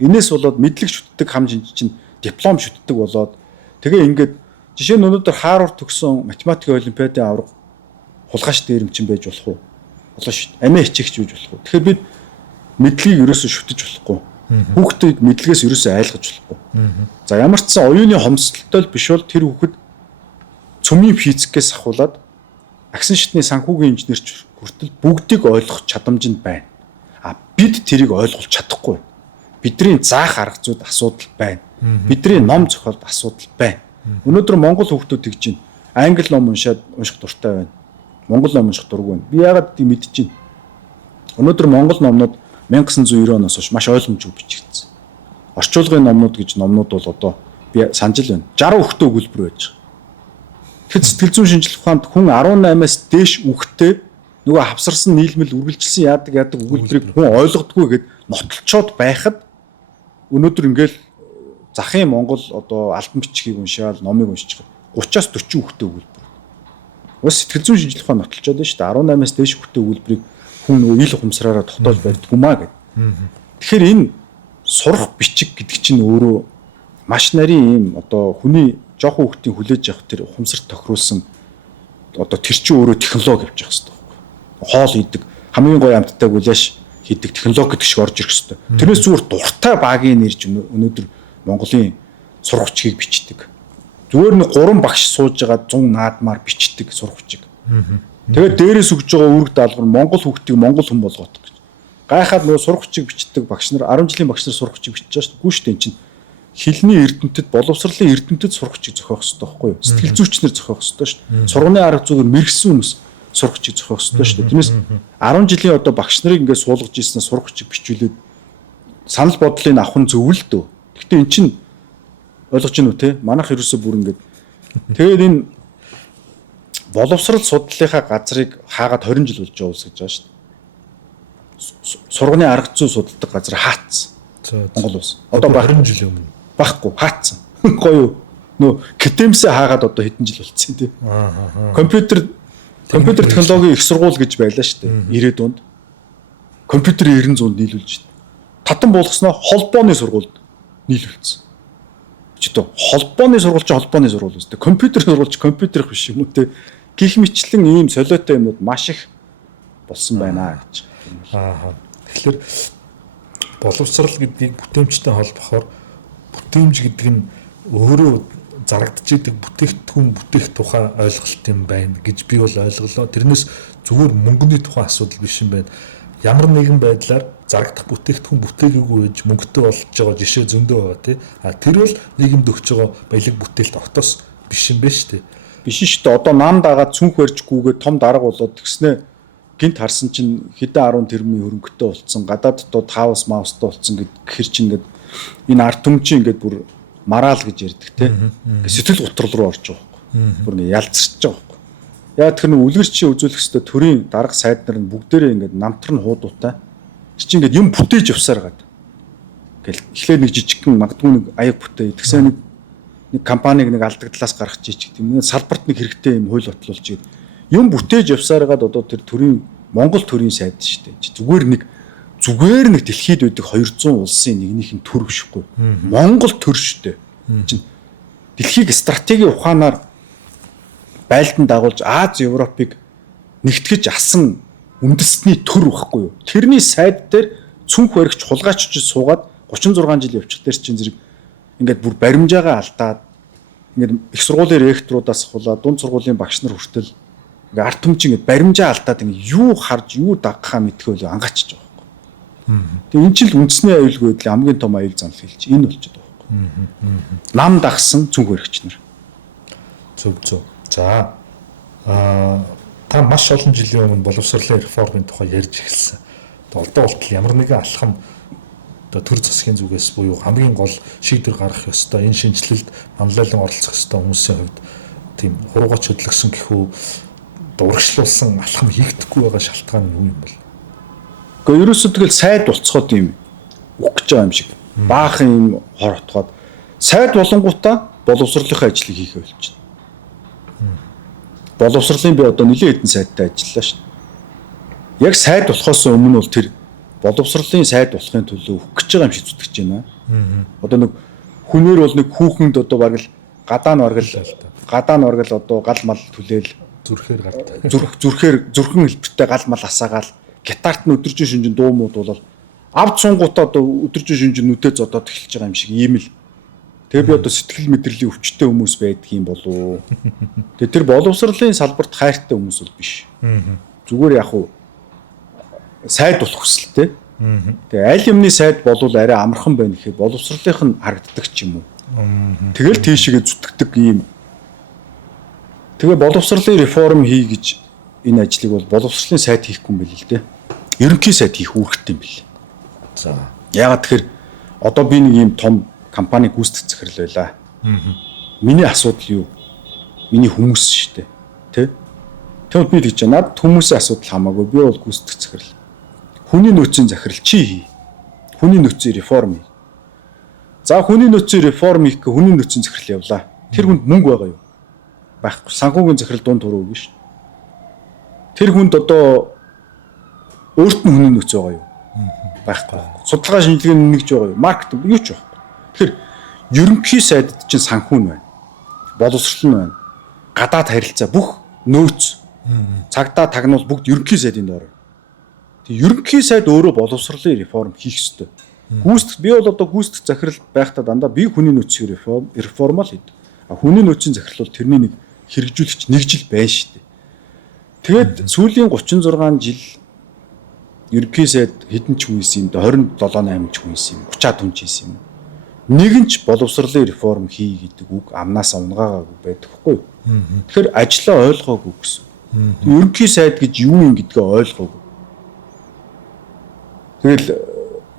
энээс болоод мэдлэг шүтдэг хам шинж чинь диплом шүтдэг болоод тэгээ ингээд жишээ нь өнөөдөр Харвард төгссөн математикийн олимпиадын аварга хулгайч дээрэмчин байж болох уу? Болно шүү дээ. Амиа хичээгч байж болох уу? Тэгэхээр бид мэдлэгийг ерөөсөө шүтэж болохгүй. Хүүхдийг мэдлэгээс ерөөсөө айлгаж болохгүй. За ямар ч сан оюуны хомсдолтой л биш бол тэр хүүхэд цөмийн физикээс ахуулаад агсан шатны санхүүгийн инженерч хүртэл бүгдийг ойлгох чадамжинд байна. А бид тэрийг ойлгуулж чадахгүй. Бидний заах арга зүйд асуудал байна. Бидний ном зохиолд асуудал байна. Өнөөдөр Монгол хүүхдүүд тэгж байна. Англи ном унших дуртай байна. Монгол ном унших дургүй байна. Би яагаад тийм мэдэж байна? Өнөөдөр Монгол номнууд 1990 оноос хойш маш ойлгомжгүй бичигдсэн. Орчуулгын номнууд гэж номнууд бол одоо би санаж л байна. 60 хүүхдээ өгүүлбэр байж байгаа. Тэгэхээр сэтгэл зүйн шинжилгээ ухаанд хүн 18-аас дээш хүүхдээ нөгөө хавсарсан нийлмэл үргэлжилсэн яадаг өгүүлбэрийг хүн ойлгодгүй гэд нотолцоод байхад өнөөдөр ингээл захын Монгол одоо альбан бичгийг уншаал номыг уншиж 30-аас 40 хүүхдээ өгүүлбэр. Ус сэтгэл зүйн шинжилгээ ухаан нотолцоод байна шүү дээ. 18-аас дээш хүүхдээ өгүүлбэрийг хүн нөгөө ил ухамсараараа тогтоож барьдгүй маа гэд. Тэгэхээр энэ сурах бичиг гэдэг чинь өөрөө маш нарийн юм одоо хүний жоохон хүүхдийн хүлээж авах тэр ухамсарт тохируулсан одоо тэр чинь өөрөө технологи явж байгаа хэрэгтэй байхгүй. Хоол хийдэг хамгийн гоё амттай гуляш хийдэг технологи гэдэг шиг орж ирэх хэрэгтэй. Тэрнээс зүгээр дуртай багийн нэрж өнөөдөр Монголын сургачгийг бичдэг. Зүгээр нэг 3 багш сууж байгаа 100 наадмаар бичдэг сургачиг. Тэгээд дээрээс өгж байгаа үүрэг даалгавар Монгол хүүхдийг монгол хүн болгодог гэж. Гайхаад нөгөө сургачиг бичдэг багш нар 10 жилийн багш нар сургачиг бичиж байгаа шүү дээ. Гүү шүү дээ энэ чинь хэлний эрдэмтэд боловсролын эрдэмтэд сургачиг зохиох хэрэгтэй байхгүй юу? Сэтгэл зүйчнэр зохиох хэрэгтэй шүү дээ. Сургууны арга зүгээр мэрэгсэн хүмүүс сургачиг зохиох хэрэгтэй шүү дээ. Тиймээс 10 жилийн одоо багш нарыг ингээд суулгаж ийснээр сургачиг бичүүлээд санал бодлыг авах нь зөв л дөө. Гэхдээ эн чинь ойлгож байна уу те? Манайх ерөөсөө бүр ингээд тэгээд энэ боловсрол судлалынхаа газрыг хаагаад 20 жил болж байгаа улс гэж байгаа шүү дээ. Сургууны арга зүй судалдаг газар хаацсан. Монгол улс. Одоо 20 жилийн өмнө байхгүй хаацсан. Гоё юу? Нөө Кэтэмсээ хаагаад одоо хэдэн жил болцсон тий. Компьютер технологийн их сургууль гэж байлаа шүү дээ. 90-ад онд. Компьютерийн 90-100-д нийлүүлж шүү дээ. Татан буулгаснаа холбооны сургуульд нийлүүлсэн. Чидөө холбооны сургууль чи холбооны сургууль үстэй. Компьютер сургууль чи компьютер биш юм уу те. Гэх мэтлэн ийм солиотой юмуд маш их болсон байна гэж. Тэгэхээр боловсрал гэдгийг бүтээмжтэй холбохоор бүтээмж гэдэг нь өөрөө зарагдж идэг бүтээгдэхүүн бүтээх тухай ойлголт юм байна гэж би бол ойлголоо. Тэрнээс зүгээр мөнгөний тухай асуудал биш юм байна. Ямар нэгэн байдлаар зарагдах бүтээгдэхүүн бүтээгээгүй байж мөнгөтэй болж байгаа жишээ зөндөө байгаа тий. А тэр бол нийгэмд өгч байгаа баялаг бүтээлт огтос биш юм байна шүү дээ. Биш шүү дээ. Одоо нам дагаад цүнх барьжгүйгээ том дарга болоод тэгснэ гинт харсан чинь хэдэн 10 тэрбумын хөрөнгөтэй болцсон. Гадааддуу 5-аас маустай болцсон гэхэр чинь ингээд энэ ард түмчин ингээд бүр мараал гэж ярьдаг тий. Сэтгэл готрол руу орж байгаа байхгүй. Бүр ингээд ялцарч байгаа байхгүй. Яа тэр нэг үлгэрчийн үзүүлэх хэвээр төрийн дарга сайд нар нь бүгдээрээ ингээд намтар нь хуудуутай. Чи ингээд юм бүтээж явсаар гад. Ингээл эхлээд нэг жижигхэн магадгүй нэг аяг бүтээ. Тэгсэн нэг компаниг нэг алдагдлаас гаргаж ичиг тийм нэг салбарт нэг хэрэгтэй юм хууль ботлуулж ирэв. Юм бүтээж явсаар гад одоо тэр төрийн Монгол төрийн сайд шүү дээ. Зүгээр нэг дэлхийд байдаг 200 улсын нэгнийх нь төр бишгүй. Монгол төр шүү дээ. Чин дэлхийг стратеги ухаанаар байлдан дагуулж Аз Европыг нэгтгэж асан үндэсний төр байхгүй юу? Тэрний сайд дээр цүнх баригч хулгайчж суугаад 36 жил явчих дээр чинь зэрэг ингээд бүр баримжаагаа алдаад ингээд их сургуулийн ректорудаас хулаа дунд сургуулийн багш нар хүртэл ингээд ард түмчин ингээд баримжаа алдаад ингээд юу харж юу дагахаа мэдхөөл ангаачж байгаа байхгүй. Тэгээ энэ жил үндэсний аюулгүй байдлын хамгийн том аюул занал хэлж энэ болчиход байгаа байхгүй. Нам дагсан цүнх баригч нар. Зөв. За та маш олон жилийн өмнө боловсролын реформын тухай ярьж эхэлсэн. Одоо болтол ямар нэгэн алхам одоо төр засгийн зүгээс буюу хамгийн гол шийдвэр гаргах ёстой энэ шинжилэлд манлайлан оролцох ёстой хүмүүсийн хувьд тийм хуруугач хөдлөсөн гэхүү урагшлуулсан алхам хийгдэхгүй байгаа шалтгаан нь юу юм бол? Гэхдээ ерөөсөө тэгэл сайд болцоход юм өгөх гэж байгаа юм шиг. Баахан юм хор хотгоод сайд болонгуудаа боловсролынхаа ажлыг хийх болчихно. Боловсролын би одоо нэлээд хэдэн сайдтай ажиллаа шүү дээ. Яг сайд болохоос өмнө бол тэр боловсролын сайд болохын төлөө өгөх гэж байгаа юм шиг зүтгэж байна. Одоо нэг хүнээр бол нэг хүүхэнд одоо бараг л гадаа нь бараг л одоо гал мал түлээл зүрхээр гардаг. Зүрхэн хэлбэртэй гал мал асаагаал гитарт нь өдөржин шүнжин дуу мууд бол авд сунгуудаа одоо өдөржин шүнжин нүдэ зодоод эхэлж байгаа юм шиг ийм л. Тэгээ би одоо сэтгэл мэдрэлийн өвчтөе хүмүүс байдаг юм болов. Тэгээ тэр боловсролын салбарт хайртай хүмүүс бол биш. Зүгээр яг уу сайд болох хүсэлтэй. Тэгээ аль юмны сайд болвол арай амархан байна гэхэд боловсролынх нь харагддаг ч юм уу. Тэгэл тийшээгээ зүтгэдэг юм. Тэгээ боловсролын реформ хий гэж энэ ажлыг бол боловсролын сайд хийхгүй юм байл л дээ. Ерөнхий сайд хийх үүрэгтэй юм бэл. За. Яагаад тэгэхээр одоо би нэг юм том компани гүйцэтгэх захирал байлаа. Миний асуудал юу? Миний хүмүүс шүү дээ. Тэ? Тэгвэл би тэгж надад хүмүүсийн асуудал хамаагүй. Би бол гүйцэтгэх захирал. Хүний нөөцийн захирал чи хий. Хүний нөөцийн реформ хий. За хүний нөөцийн реформ хийх гэ хүний нөөцийн захирал явлаа. Тэр хүнд мөнгө байгаа юу? Байхгүй. Санхүүгийн захирал дунд хүрээ өгнө шүү. Тэр хүнд одоо өөрт нь хүний нөөц байгаа юу? Байхгүй. Судалгаа шинжилгээний нэгж байгаа юу? Маркетинг юу ч байхгүй. Тэгэхээр ерөнхий сайдд чинь санхүү нь байна. Боловсрол нь байна. Гадаад харилцаа бүх нөөц цагдаа тагнуул бүгд ерөнхий сайдын доор. Тэг ерөнхий сайд өөрөө боловсролын реформ хийх ёстой. Би бол одоо гүйцэтгэх захирал байхдаа дандаа би хүний нөөцийн реформ л хийдэг. А хүний нөөцийн захирал бол тэрний нэг хэрэгжүүлэгч нэг жил байна шүү дээ. Тэгээд сүүлийн 36 жил ерөнхий сайд хэдэн ч үеисэн юм да 27-8 ч үеисэн юм 30-аад хүн ч хийсэн юм. Нэгэн ч боловсролын реформ хий гэдэг үг амнаас унгаагаагүй байдаг хгүй юу? Тэгэхээр ажлаа ойлгоогүй гэсэн. Ерөнхий сайд гэж юу юм гэдгээ ойлгоогүй. Тэгэл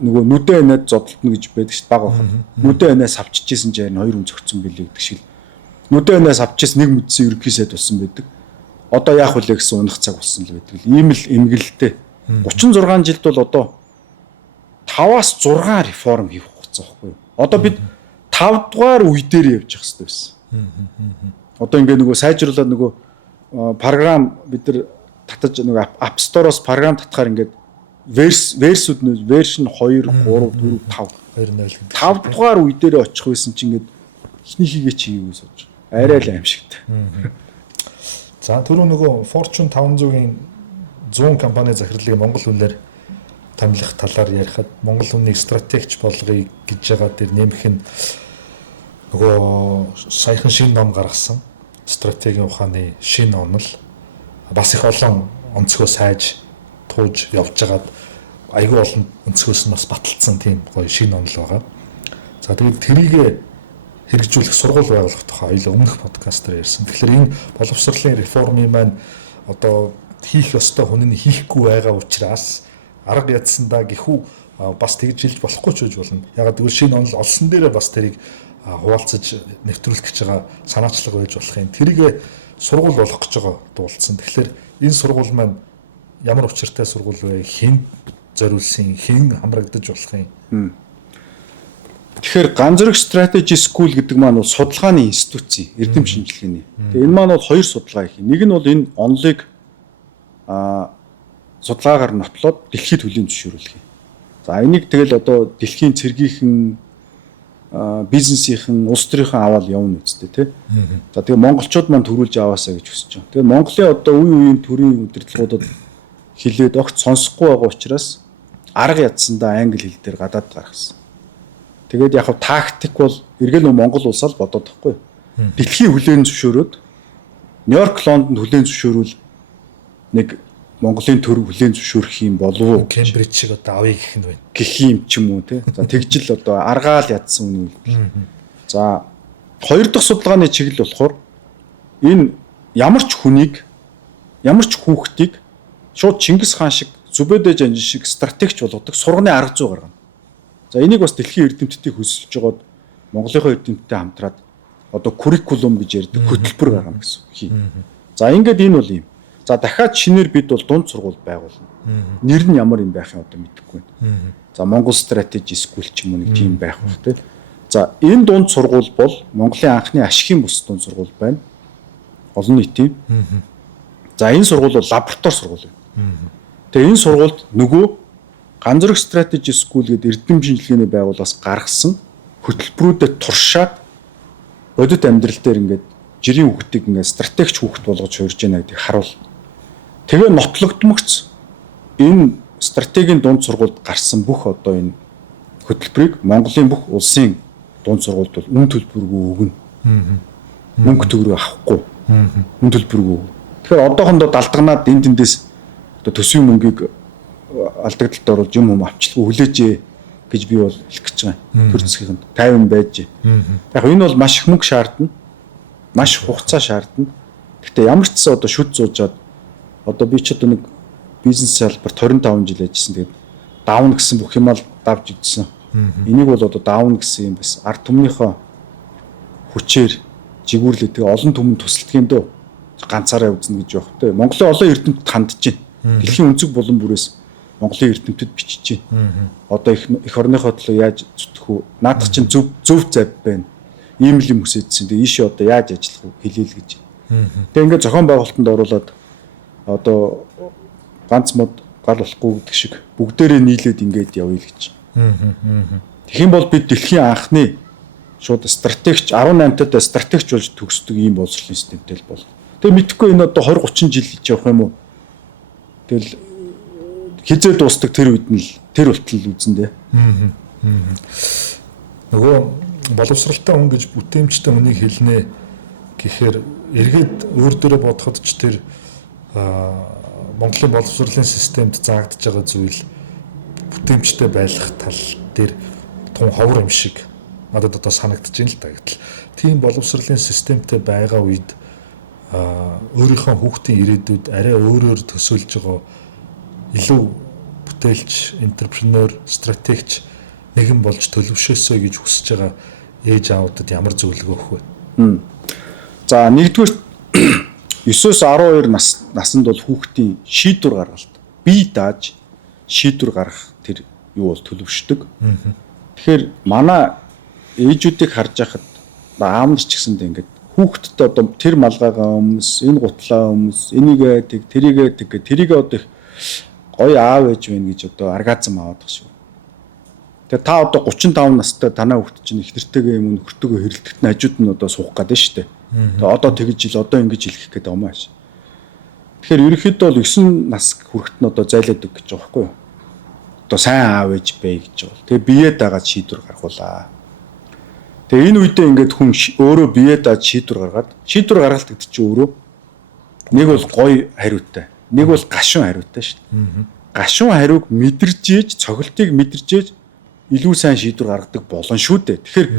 нөгөө нүдэ анаад зодтолтно гэж байдаг шүү баг бахад. Нүдэ анаас авчижсэн ч яг 2 хүн зөгцсөн билээ гэдэг шиг. Нүдэ анаас авчижсэн нэг мэдсэн ерөнхий сайд болсон байдаг. Одоо яах вэ гэсэн унах цаг болсон л байдаг. Ийм л эмгэлэлтэй. 36 жилд бол одоо 5-аас 6 реформ хийх хугацаа байхгүй юу? Одоо бид 5 дугаар үе дээр явж явах хэрэгтэй байсан. Одоо ингээ нөгөө сайжруулаад нөгөө програм бид нар татаж нөгөө App Store-оос програм татахаар ингээд версүүд нь вершн 2 3 4 5 5 дугаар үе дээр очих байсан чинь ингээд эхнийхийгээ чи юу гэж бодож арай л аимшигтай. За түрүү нөгөө Fortune 500-ийн 100 компани захирлыг монгол хүнээр томилох талаар ярихад монгол хүнийг стратегч болгоё гэж байгаа дээр нэмэх нь нөгөө саяхан шинэ ном гаргасан стратегийн ухааны шинэ онол бас их олон онцгой сайж тууж явж байгаад айгүй олон өнцгөөс нь бас баталсан тийм гоё шинэ онол байгаа. За тэгээд тэрийг хэрэгжүүлэх сургууль байгуулах тухай хоёул өмнөх подкастаар ярьсан. Тэгэхээр энэ боловсролын реформын маань одоо хийх ёстой хүн нь хийхгүй байгаа учраас арга ядсандаа гэхүү бас тэгж жилж болохгүй ч гэж болно. Ягаад гэвэл шинэ онол олсон дээрээ бас тэрийг хуваалцаж нэвтрүүлэх гэж байгаа санаачлага байж болох юм. Тэрийг сургууль болох гэж байгаа дуулсан. Тэгэхээр энэ сургууль маань ямар учиртай сургууль вэ? Хэн зориулсан, хэн хамрагдаж болох юм? Тэгэхээр Ганцзөрөг Strategy School гэдэг маань бол судалгааны институт, эрдэм шинжилгээний. Тэгээ энэ маань бол 2 судалгаа их. Нэг нь бол энэ онлыг судалгаагаар нотлоод дэлхийд хүлээн зөвшөөрүүлэх юм. За энийг тэгэл одоо дэлхийн цэргийнхэн бизнесийнхэн улс төрийнхэн аваад явна үстэй тий. За тэгээ монголчууд маань төрүүлж аваасаа гэж хүсэж байна. Тэгээ Монголын одоо үе үеийн төрийн удирдлагуудад хилээд огт сонсохгүй байгаа учраас арга ядсандаа англи хэл дээр гадаад гаргасан. Тэгээд яг тактик бол эргэл Монгол улсаа л бодоод тахгүй. Дэлхийн хүлээн зөвшөөрөөд Нью-Йорк, Лондонд хүлээн зөвшөөрвөл нэг Монголын төр хүлээн зөвшөөрөх юм болов уу? Кембриж шиг одоо авъя гэх нь байна. Гэх юм ч юм уу те. За тэгжил одоо аргаал ядсан үн үйл. За хоёр дахь судалгааны чиглэл болохоор энэ ямар ч хүнийг ямар ч хүүхдийг шууд Чингис хаан шиг Зүбэдэ Жанжин шиг стратегч болгодог сурганы арга зүй гаргана. За энийг бас дэлхийн эрдэмтдийг хөсөлж жоод Монголынхоо эрдэмтдтэй хамтраад одоо curriculum гэж ярьдаг хөтөлбөр гаргана гэсэн үг хий. За ингээд энэ бол юм. За дахиад шинээр бид бол дунд сургууль байгуулна. Нэр нь ямар юм байх юм одоо мэдэхгүй байна. За Монгол Strategy School ч юм уу нэг тийм байх байх тийм. За энэ дунд сургууль бол Монголын анхны ашигын бус дунд сургууль байна. Олон нийтийн. За энэ сургууль бол лаборатори сургууль байна. Тэгээ энэ сургуульд нөгөө Ганцраг Strategy School гэдэг эрдэм шинжилгээний байгууллагаас гаргасан хөтөлбөрүүдэд туршаад бодит амьдрал дээр ингээд жирийн хүүхдийг ингээд стратегч хүүхд болгож хуурж яана гэдгийг харуул. Тэгээ нотлогдмогц энэ стратегийн дунд сургуульд гарсан бүх одоо энэ хөтөлбөрийг Монголын бүх улсын дунд сургуульд бол үн төлбөргүй өгнө. Мөнгө төгрөг авахгүй. Үн төлбөргүй. Тэгэхээр одоохондоо далдганаад энэ тэндээс одоо төсвийн мөнгийг алдагдлалд оруулж юм авчлгүй хүлээжээ гэж би бол хэлэх гэж байгаа. Төр засгийн тайван байж. Яг энэ бол маш их мөнгө шаардна. Маш хугацаа шаардна. Гэхдээ ямар ч гэсэн одоо шүд зуужаад одоо би ч одоо нэг бизнес салбарт 25 жил ажилласан. Тэгээд даавна гэсэн бүх юм ал давж идсэн. Энийг бол одоо даавна гэсэн юм бас ард түмнийхөө хүчээр жигүүрлээ. Тэгээ олон түмэнд тусалдаг юм дөө. Ганцаараа үзнэ гэж явах те. Монголын олон эрдэмтэд хандж байна. Дэлхийн өнцөг булан бүрээс Монголын эрдэмтэд бичиж байна. Одоо их орныхоо төлөө яаж зүтгэх вэ? Наадах чинь зөв зав байна. Ийм л юм хүсэжсэн. Тэгээ ийшээ одоо яаж ажиллах вэ? Хэлээл гэж. Тэгээ ингээд зохион байгуулалтанд оруулаад одоо ганц мод гал болохгүй гэдэг шиг бүгдээрээ нийлээд ингээд явъя л гэж. Тэгэх юм бол бид дэлхийн анхны шууд стратегч 18-тад стратегч болж төгсдөг ийм боловсролын системтэй л бол. Тэгээ мэдхгүй энэ одоо 20 30 жил хийж явах юм уу? Тэгэл хизээ дуустдаг тэр үед нь л тэр болтол үзэн дээ. Нөгөө боловсралтай хүн гэж бүтээмжтэй хүнийг хэлнэ гэхээр эргээд өөр дөрөө бодоход ч тэр Монголын боловсролын системд заагдж байгаа зүйл бүтээмжтэй байх тал дээр тун ховор юм шиг надад одоо санагдаж байна л да. Гэтэл тийм боловсролын системтэй байгаа үед өөрийнхөө хүүхдийн ирээдүйд арай өөрөөр төсөөлж байгаа илүү бүтээлч, энтерпренeur, стратегч нэгэн болж төлөвшөөсэй гэж хүсэж байгаа ээж аавуудад ямар зөвлөгөө өгөх вэ? За нэгдүгээр 9-өөс 12 наснд бол хүүхдийн шийдвэр гаргалт. Бие дааж шийдвэр гаргах тэр юу бол төлөвшдөг. Тэгэхээр манай ээжүүдийг харж байхад аав нар ч гэсэндээ ингээд хүүхдтэй одоо тэр малгайгаа өмс, энэ гутлаа өмс, энийгээ тэг, тэрийгээ тэг, тэрийгээ одоо их гоё аав ээж байна гэж одоо аргаазам аваад байгаа шүү. Тэгээ та одоо 35 настай танаа хүүхд чинь их нэртэйгээ юм нөхөртөөгөө хэрэлдэхэд нь хажууд нь одоо суух гэдэг шүү дээ. Тэгээ одоо тэгж ил одоо ингэж хэлэх гээд байгаа юм ааш. Тэгэхээр ерөнхийдөө бол 9 нас хүрэхэд нь одоо зайлаад өг гэж байгаа байхгүй юу? Одоо сайн аав ээж бай гэж байгаа. Тэгээ бие дагаад шийдвэр гаргуулаа. Тэгээ энэ үедээ ингээд хүн өөрөө бие даад шийдвэр гаргаад шийдвэр гаргалт гэдэг чинь өөрөө нэг бол гоё хариутай, нэг бол гашуун хариутай шүү дээ. Гашуун хариуг мэдэрж ийж, цогцолтыг мэдэрж ийж илүү сайн шийдвэр гаргадаг болно шүү дээ. Тэгэхээр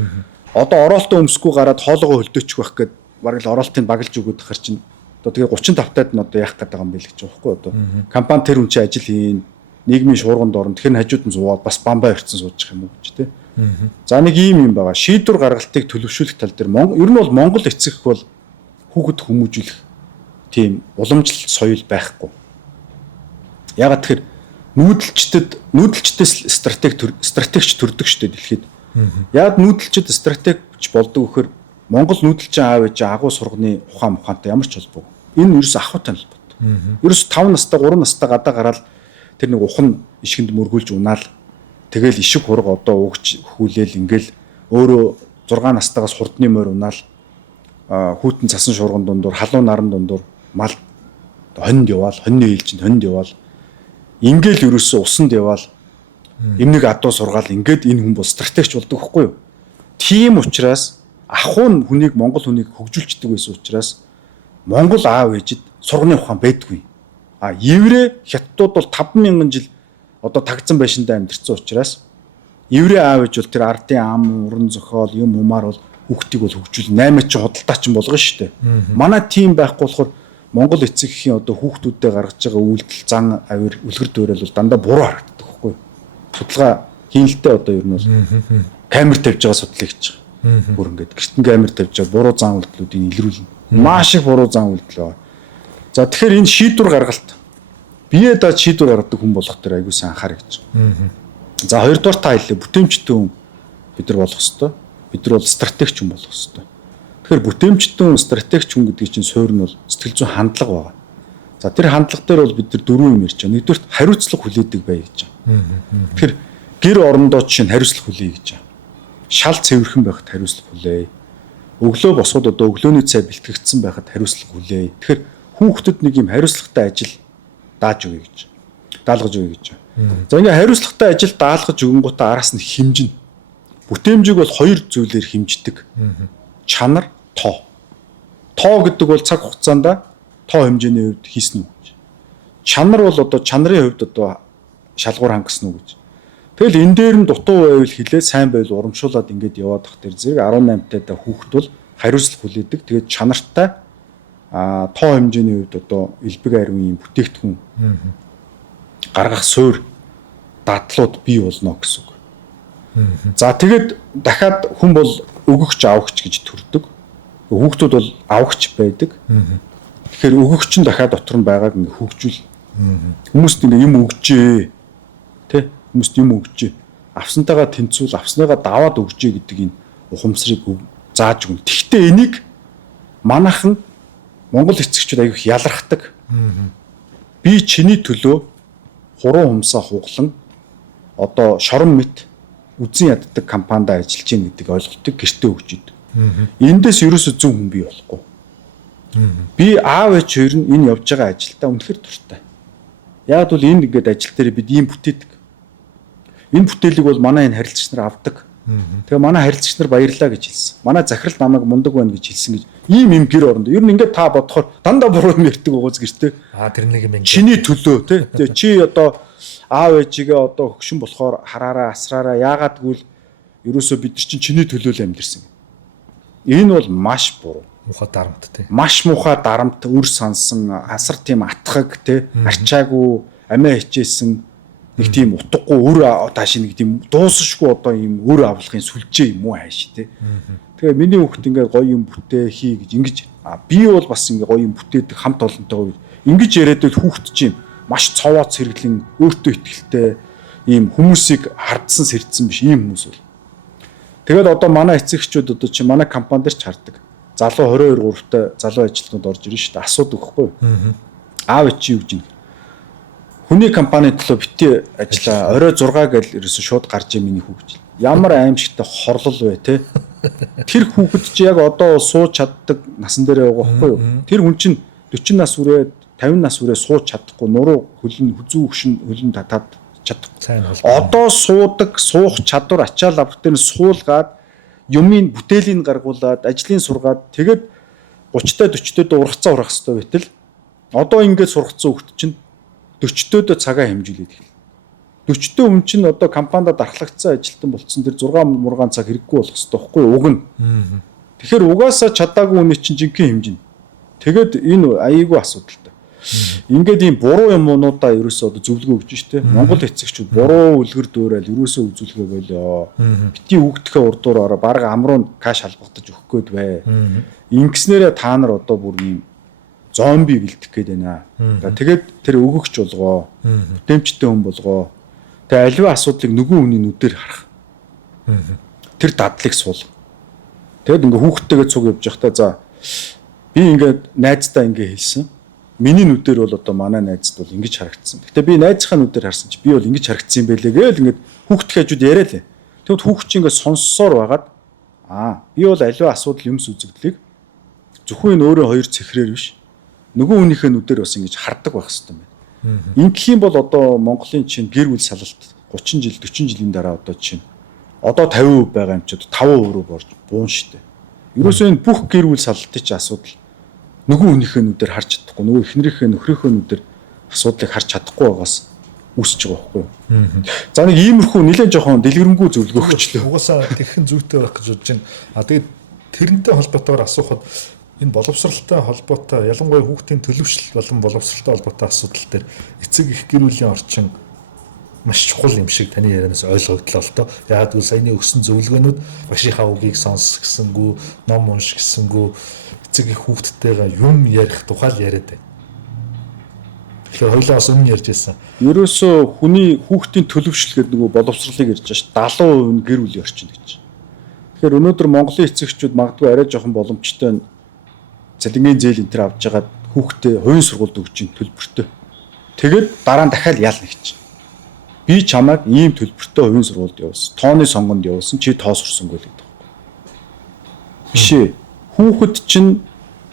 одоо ороолтоо өмсөхгүй гараад хоолоогоо хөлдөөчих байх гээд бараг л ороолтыг багалж өгöd хар чинь одоо тэгээ 35-таад нь одоо яах гээд байгаа юм бэ л гэж байгаа байхгүй одоо компани тэр хүн чинь ажил хийн нийгмийн шуурганд орно тэгэхээр хажууд нь зуваад бас бамбай өрцөн суучих юм уу гэж тий. За нэг ийм юм байгаа. Шийдвэр гаргалтыг төлөвшүүлэх тал дээр ер нь бол Монгол эцэг бол хүүхэд хүмүүжүүлэх тийм уламжлалт соёл байхгүй. Ягаад тэгэхээр нүүдэлчтэй стратегч төрдөг шүү дээ дэлхийд. Яг нүүдэлчд стратегч болдог гэхээр Монгол нүүдэлчин аав ээж агуу сурганы ухаантай ямар ч холбоогүй. Энэ ерөөс ахуйтай холбоотой. Ерөөс 5 настай 3 настай гадаа гараад тэр нэг ухан ишгэнд мөргүүлж унаал тэгэл ишиг хурга одоо угч хүүлээл ингээл өөрөө 6 настайгаас хурдны морь унаал хүүтэн цасан шуурган дундуур халуун наран дундуур мал хонд яваал хоньны ээлжинд хонд яваал ингээл ерөөсөө усанд яваал эмнэг адуу сургаал ингээд энэ хүн бол стратегч болдог байхгүй юу? Тийм учраас ахуй нь хүнийг Монгол хүнийг хөгжүүлчихдэг байсан учраас Монгол аав ээжид сурганы ухаан байдгүй. Еврей хятадууд бол 5000 жил одоо тагцсан байшиндаа амьдэрсэн учраас еврей аав ээж бол тэр ардын ам, уран зохиол, юмар бол хүүхдийг бол хөгжүүл 8 чи худалдаач болгоно шүү дээ. Манай тийм байхгүй болохоор Монгол эцэг эхийн одоо хүүхдүүдэд гаргаж байгаа үйлдэл зан авир үлгэр дуурайл бол дандаа буруу харагддаг байхгүй юу? Судалгаа хийлэлтэй одоо ер нь бол камер тавьж байгаа судлаа гэж байгаа. Бүр ингээд гэртэн камер тавьж байгаа буруу зан үйлдэлүүдийг илрүүлнэ. Маш их буруу зан үйлдэл байна. За тэгэхээр энэ шийдвэр гаргалт бие даад шийдвэр гаргадаг хүн болох дээр аягүй сайн анхаарах гэж. За хоёрдугаар та хэллээ бүтээмжтэй хүн бид нар болох хэвээр. Бид нар бол стратегч хүн болох хэвээр. Тэгэхээр бүтээмжтэй хүн стратегч хүн гэдэг чинь суурь нь бол сэтгэл зүйн хандлага байна. За тэр хандлага дээр бол бид нар дөрвөн юм ярьж байгаа. Нэгдүгээр хариуцлага хүлээдэг бай гэж байгаа. Тэгэхээр гэр орондоо чинь хариуцлага хүлээе гэж байгаа. Шал цэвэрхэн байхад хариуцлага хүлээе. Өглөө босоход одоо өглөөний цай бэлтгэгдсэн байхад хариуцлага хүлээе. Тэгэхээр хүүхдэд нэг юм хариуцлагатай ажил дааж өгье гэж. Даалгаж өгье гэж. За ингээ хариуцлагатай ажил даалгаж өгөнгүүтээ араас нь хэмжинэ. Бүтээмжийг бол хоёр зүйлээр хэмждэг. Чанар, тоо. Тоо гэдэг бол цаг хугацаанд тоо хэмжээний хувьд хийсэн үү гэж. Чанар бол одоо чанарын хувьд одоо шалгуур хангасан уу гэж. Тэгэл энэ дээр нь дутуу байвал хилээ сайн байвал урамшуулад ингээд яваад тах тэр зэрэг 18 таа хүүхэд бол хариуцлага хүлээдэг. Тэгээд чанартай тоо хэмжээний хувьд одоо элбэг ариун юм бүтээгдэхүүн гаргах суурь дадлууд бий болно гэсэн үг. За тэгээд дахиад хүн бол өгөгч авагч гэж төрдөг. Хүүхдүүд бол авагч байдаг. Тэгэхээр өгөгч нь дахиад дотор нь байгааг ингээ хөгжүүл. Хүмүүст ингээ юм өгчээ. Тэ? Хүмүүст юм өгчээ. Авсантайгаа тэнцүүл, авсныгаа даваад өгчээ гэдэг энэ ухамсарыг зааж өгнө. Тэгвэл энийг манайхан Монгол эцэгчүүд аяг их ялрахдаг. Би чиний төлөө хуруу humсаа хуглан одоо шорон мэт үзэн яддаг компанид ажиллаж гин гэдэг ойлголтыг гэртээ өгч идэв. Эндээс ерөөсөө зөв хүн бий болохгүй. Би аав ээж хоёр нь энэ явж байгаа ажилдаа үнэхээр дуртай. Яг бол энэ ингээд ажил дээр бид ийм бүтээдэг. Энэ бүтээлийг бол манай энэ харилцагч нар авдаг. Тэгээ манай харилцагч нар баярлаа гэж хэлсэн. Манай захирал намайг мундаг байна гэж хэлсэн гэж ийм гэр оронд. Ер нь ингээд та бодохоор дандаа буруу юм ярьдаг угаас гэртээ. Тэр нэг юм ингээд. Чиний төлөө тий. Чи одоо аав ээжигээ одоо хөгшин болохоор хараараа асраараа яагаад гэвэл ерөөсөө бид нар чинь чиний төлөө л амьдэрсэн. Энэ бол маш буруу. Муухай дарамт тий. Маш муухай дарамт үр сансан асар тийм атхаг тий арчаагүй амиа хичээсэн нэг тийм утгагүй өр тааш нэг тийм дуусшгүй одоо ийм өр авлахын сүлжээ юм уу хайш тий. Тэгээ миний хүүхд ингээ гоё юм бүтээ хий гэж ингэж би бол бас ингээ гоё юм бүтээдэг хамт олонтойгоо ингэж яриад л хүүхд чинь маш цовоо цэрэглэн өөртөө ихтэй ийм хүмүүсийг хардсан сэрдсэн биш ийм хүмүүс бол. Тэгээд одоо манай эцэгчүүд одоо чи манай компани дээр ч хардаг. Залуу 22 3-тай залуу ажилтнууд орж ирнэ шүү дээ. Асуудаг байхгүй юу? Аав чи юу гэж юм. Хүний компани төлөө бити ажиллаа. Орой 6 гэл ерөөсө шууд гарч ийн миний хүүхд. Ямар аимшигтай хорлол вэ те. Тэр хүүхэд чи яг одоо сууж чаддаг насан дээр байгаа байхгүй юу? Тэр хүн чинь 40 нас хүрээд 50 нас хүрээ сууж чадахгүй нуруу хөлн хүзүү өгшин хөлн татаад чадахгүй. Одоо суудаг суух чадвар ачаал аврагтэр нь суулгаад юмын бүтээлийн гаргуулад ажлын сургаад тэгээд 30-та 40-т ургацаа урах хэрэгтэй байтал одоо ингээд сургацсан хүүхд чинь 40-т цагаа хэмжүүлээд хэл. 40-т өмнө чинь одоо компанид дархлагдсан ажилтан болцсон тэр 6 мургаан цаг хэрэггүй болох хэрэгтэй байхгүй юу? Уг нь. Тэгэхээр угаасаа чадаагүй хүний чинь жинхэнэ хэмжин. Тэгээд энэ аяйгүй асуудалтай. Ингээд ийм буруу юмнуудаа ерөөсөө одоо зөвлөгөө өгч штэ. Монгол эцэгчүүд буруу үлгэр дуурайл ерөөсөө үзүүлгээ болоо. Бити үгдэхээ урдуураараа баг амруу каш халбагдаж өгөх гээд бай. Ингэснээрээ та нар одоо бүр ийм зомби бэлдэх гээд байна. Тэгээд тэр өгөгч болгоо. Бүтээмжтэй хүн болгоо. Тэгээ аливаа асуудлыг нөгөө хүний нүдээр харах. Тэр дадлыг суул. Тэгэд ингээ хүүхдтэйгээ цуг явж явахдаа за би ингээд найздаа ингээ хэлсэн. Миний нүдээр бол одоо манай найзд бол ингэж харагдсан. Гэтэ би найзынхаа нүдээр харсан чи би бол ингэж харагдсан юм байлээ гээл ингээд хүүхдтэй хажууд яриа лээ. Тэгвэл хүүхд чи ингээд сонссоор байгаад би бол аливаа асуудал юмс үзэгдлийг зөвхөн өөрөө хоёр цэхрээр биш нөгөө хүнийхээ нүдээр бас ингэж хардаг байх хэрэгтэй юм байна. Ингэх юм бол одоо Монголын чинь гэр бүл салалт 30 жил 40 жилийн дараа одоо чинь одоо 50% байгаа юм чи 5% руу борж буун штэ. Ерөөсөө энэ бүх гэр бүл салалтын чинь асуудал нөгөө хүнийхээ нүдээр харж чадахгүй нөгөө эхнэрийнхээ нөхрийнхөө нүдээр асуудлыг харж чадахгүй байгаас үүсэж байгаа байхгүй юу. За нэг иймэрхүү нэлээд жоохон дэлгэрэнгүй зөвлөгөө өгчлөө. Угаасаа тэгхэн зүйтэй байх гэж бодож байна. Тэгээд тэрнтэй холбоотойгоор асуухад Энэ боловсралтай холбоотой ялангуяа хүүхдийн төлөвшил болон боловсралтай холбоотой асуудал дээр эцэг их гэр бүлийн орчин маш чухал юм шиг таны ярианаас ойлгогдлоо л доо. Яг л саяны өгсөн зөвлөгөөнүүд багшийнхаа үгийг сонс гэсэнгүү, ном унш гэсэнгүү эцэг их хүүхдтэйгээ юм ярих тухайл яриад байна. Тэгэхээр хоёулаа бас өмнө ярьж байсан. Ерөөсөө хүний хүүхдийн төлөвшил гэдэг нөгөө боловсролыг ярьж байгаа ш 70% нь гэр бүлийн орчин гэж. Тэгэхээр өнөөдөр Монголын эцэгчүүд магадгүй арай жоохон боломжтой цалингийн зээл энэ төр авж байгаа хүүхдээ хувийн сургуульд өгч ин төлбөртэй. Тэгээд дараа нь дахиад яална гэж. Би чамайг ийм төлбөртэй хувийн сургуульд явуулсан. Тооны сонгонд явуулсан. Чи тоо сурсангүй л гэдэг. Биш ээ. Хүүхэд чинь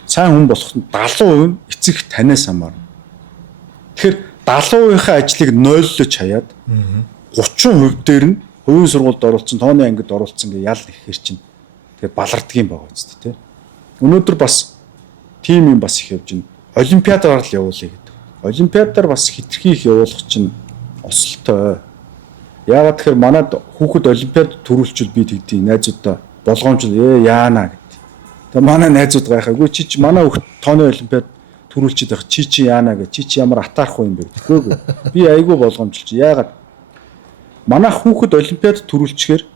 сайн хүн болоход 70% нь эцэг танаас хамаарна. Тэгэхээр 70%-ийнхаа ажлыг нойллож хаяад 30% дээр нь хувийн сургуульд оруулсан, тооны ангид оруулсан гэж ял нэхэр чинь тэгээд балардгийн байгаа үст тий. Өнөөдөр бас тим юм бас их явж байна. Олимпиадаар л явуулъя гэдэг. Олимпиадаар бас хитрхи их явуулах чинь осолтой. Яагаад тэгэхээр манад хүүхэд олимпиад төрүүлчихвэл би тэгдэв найзуудаа болгоомжлол яана гэдэг. Тэгээ манай найзууд гайхаагүй чи манай хүүхэд тооны олимпиад төрүүлчихэд байх чи яана гэж чи ямар атаарахгүй юм бэ гэхгүй. Би айгүй болгоомжлж яагаад манай хүүхэд олимпиад төрүүлчихээр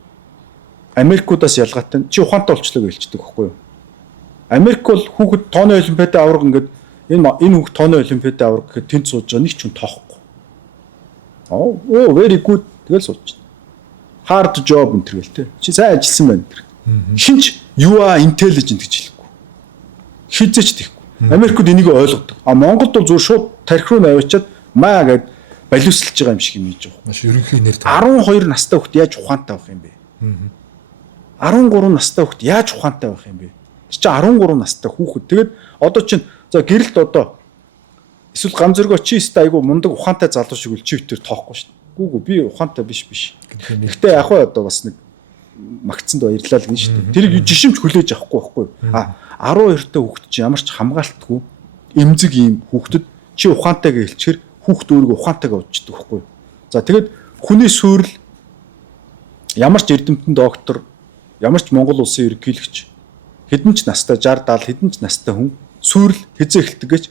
Америкуудаас ялгаатай чи ухаантай болчлоо гэж хэлчихдэг байхгүй юу? Америк бол хүүхэд тооны олимпиадын авраг ингээд энэ хүүхэд тооны олимпиадын авраг гэхэд тэнд сууж байгаа нэг ч хүн тоохгүй. Oh, very good тэгэл сууж байна. Hard job энэ төр гэл те. Чи сайн ажилласан байна тэр. Шинч you are intelligent гэж хэлэхгүй. Хизээч тэхгүй. Америкууд энийг ойлгодог. А Монголд бол зүгээр шууд тарих руу наваачаад маа гэд балиуслж байгаа юм шиг юм хийж байгаа. Маш ерөнхий нэр 12 настай хүүхд яаж ухаантай байх юм бэ? 13 настай хүүхд яаж ухаантай байх юм бэ? Чи 13 настай хүүхэд. Тэгээд одоо чинь за гэрэлт одоо эсвэл гам зөргөө чи өстэй айгу мундаг ухаантай залуу шиг үл чи битэр тоохгүй шүү дээ. Гүүгүү би ухаантай биш. Гэхдээ яг хаа одоо бас нэг магтсанд баярлалаа л гин шүү дээ. Тэрийг жишимч хүлээж авахгүй байхгүй. 12 та хүүхэд чи ямар ч хамгаалтгүй эмзэг ийм хүүхдэд чи ухаантай гэж хэлчихэр хүүхд өөрийгөө ухаантайгаа удчихдаг байхгүй. За тэгээд хүний суурил ямар ч эрдэмтэн доктор, ямар ч Монгол улсын ерөнхийлөгч хэдэн ч настай 60 70 хэдэн ч настай хүн суурил хизээ эхэлдэг гэж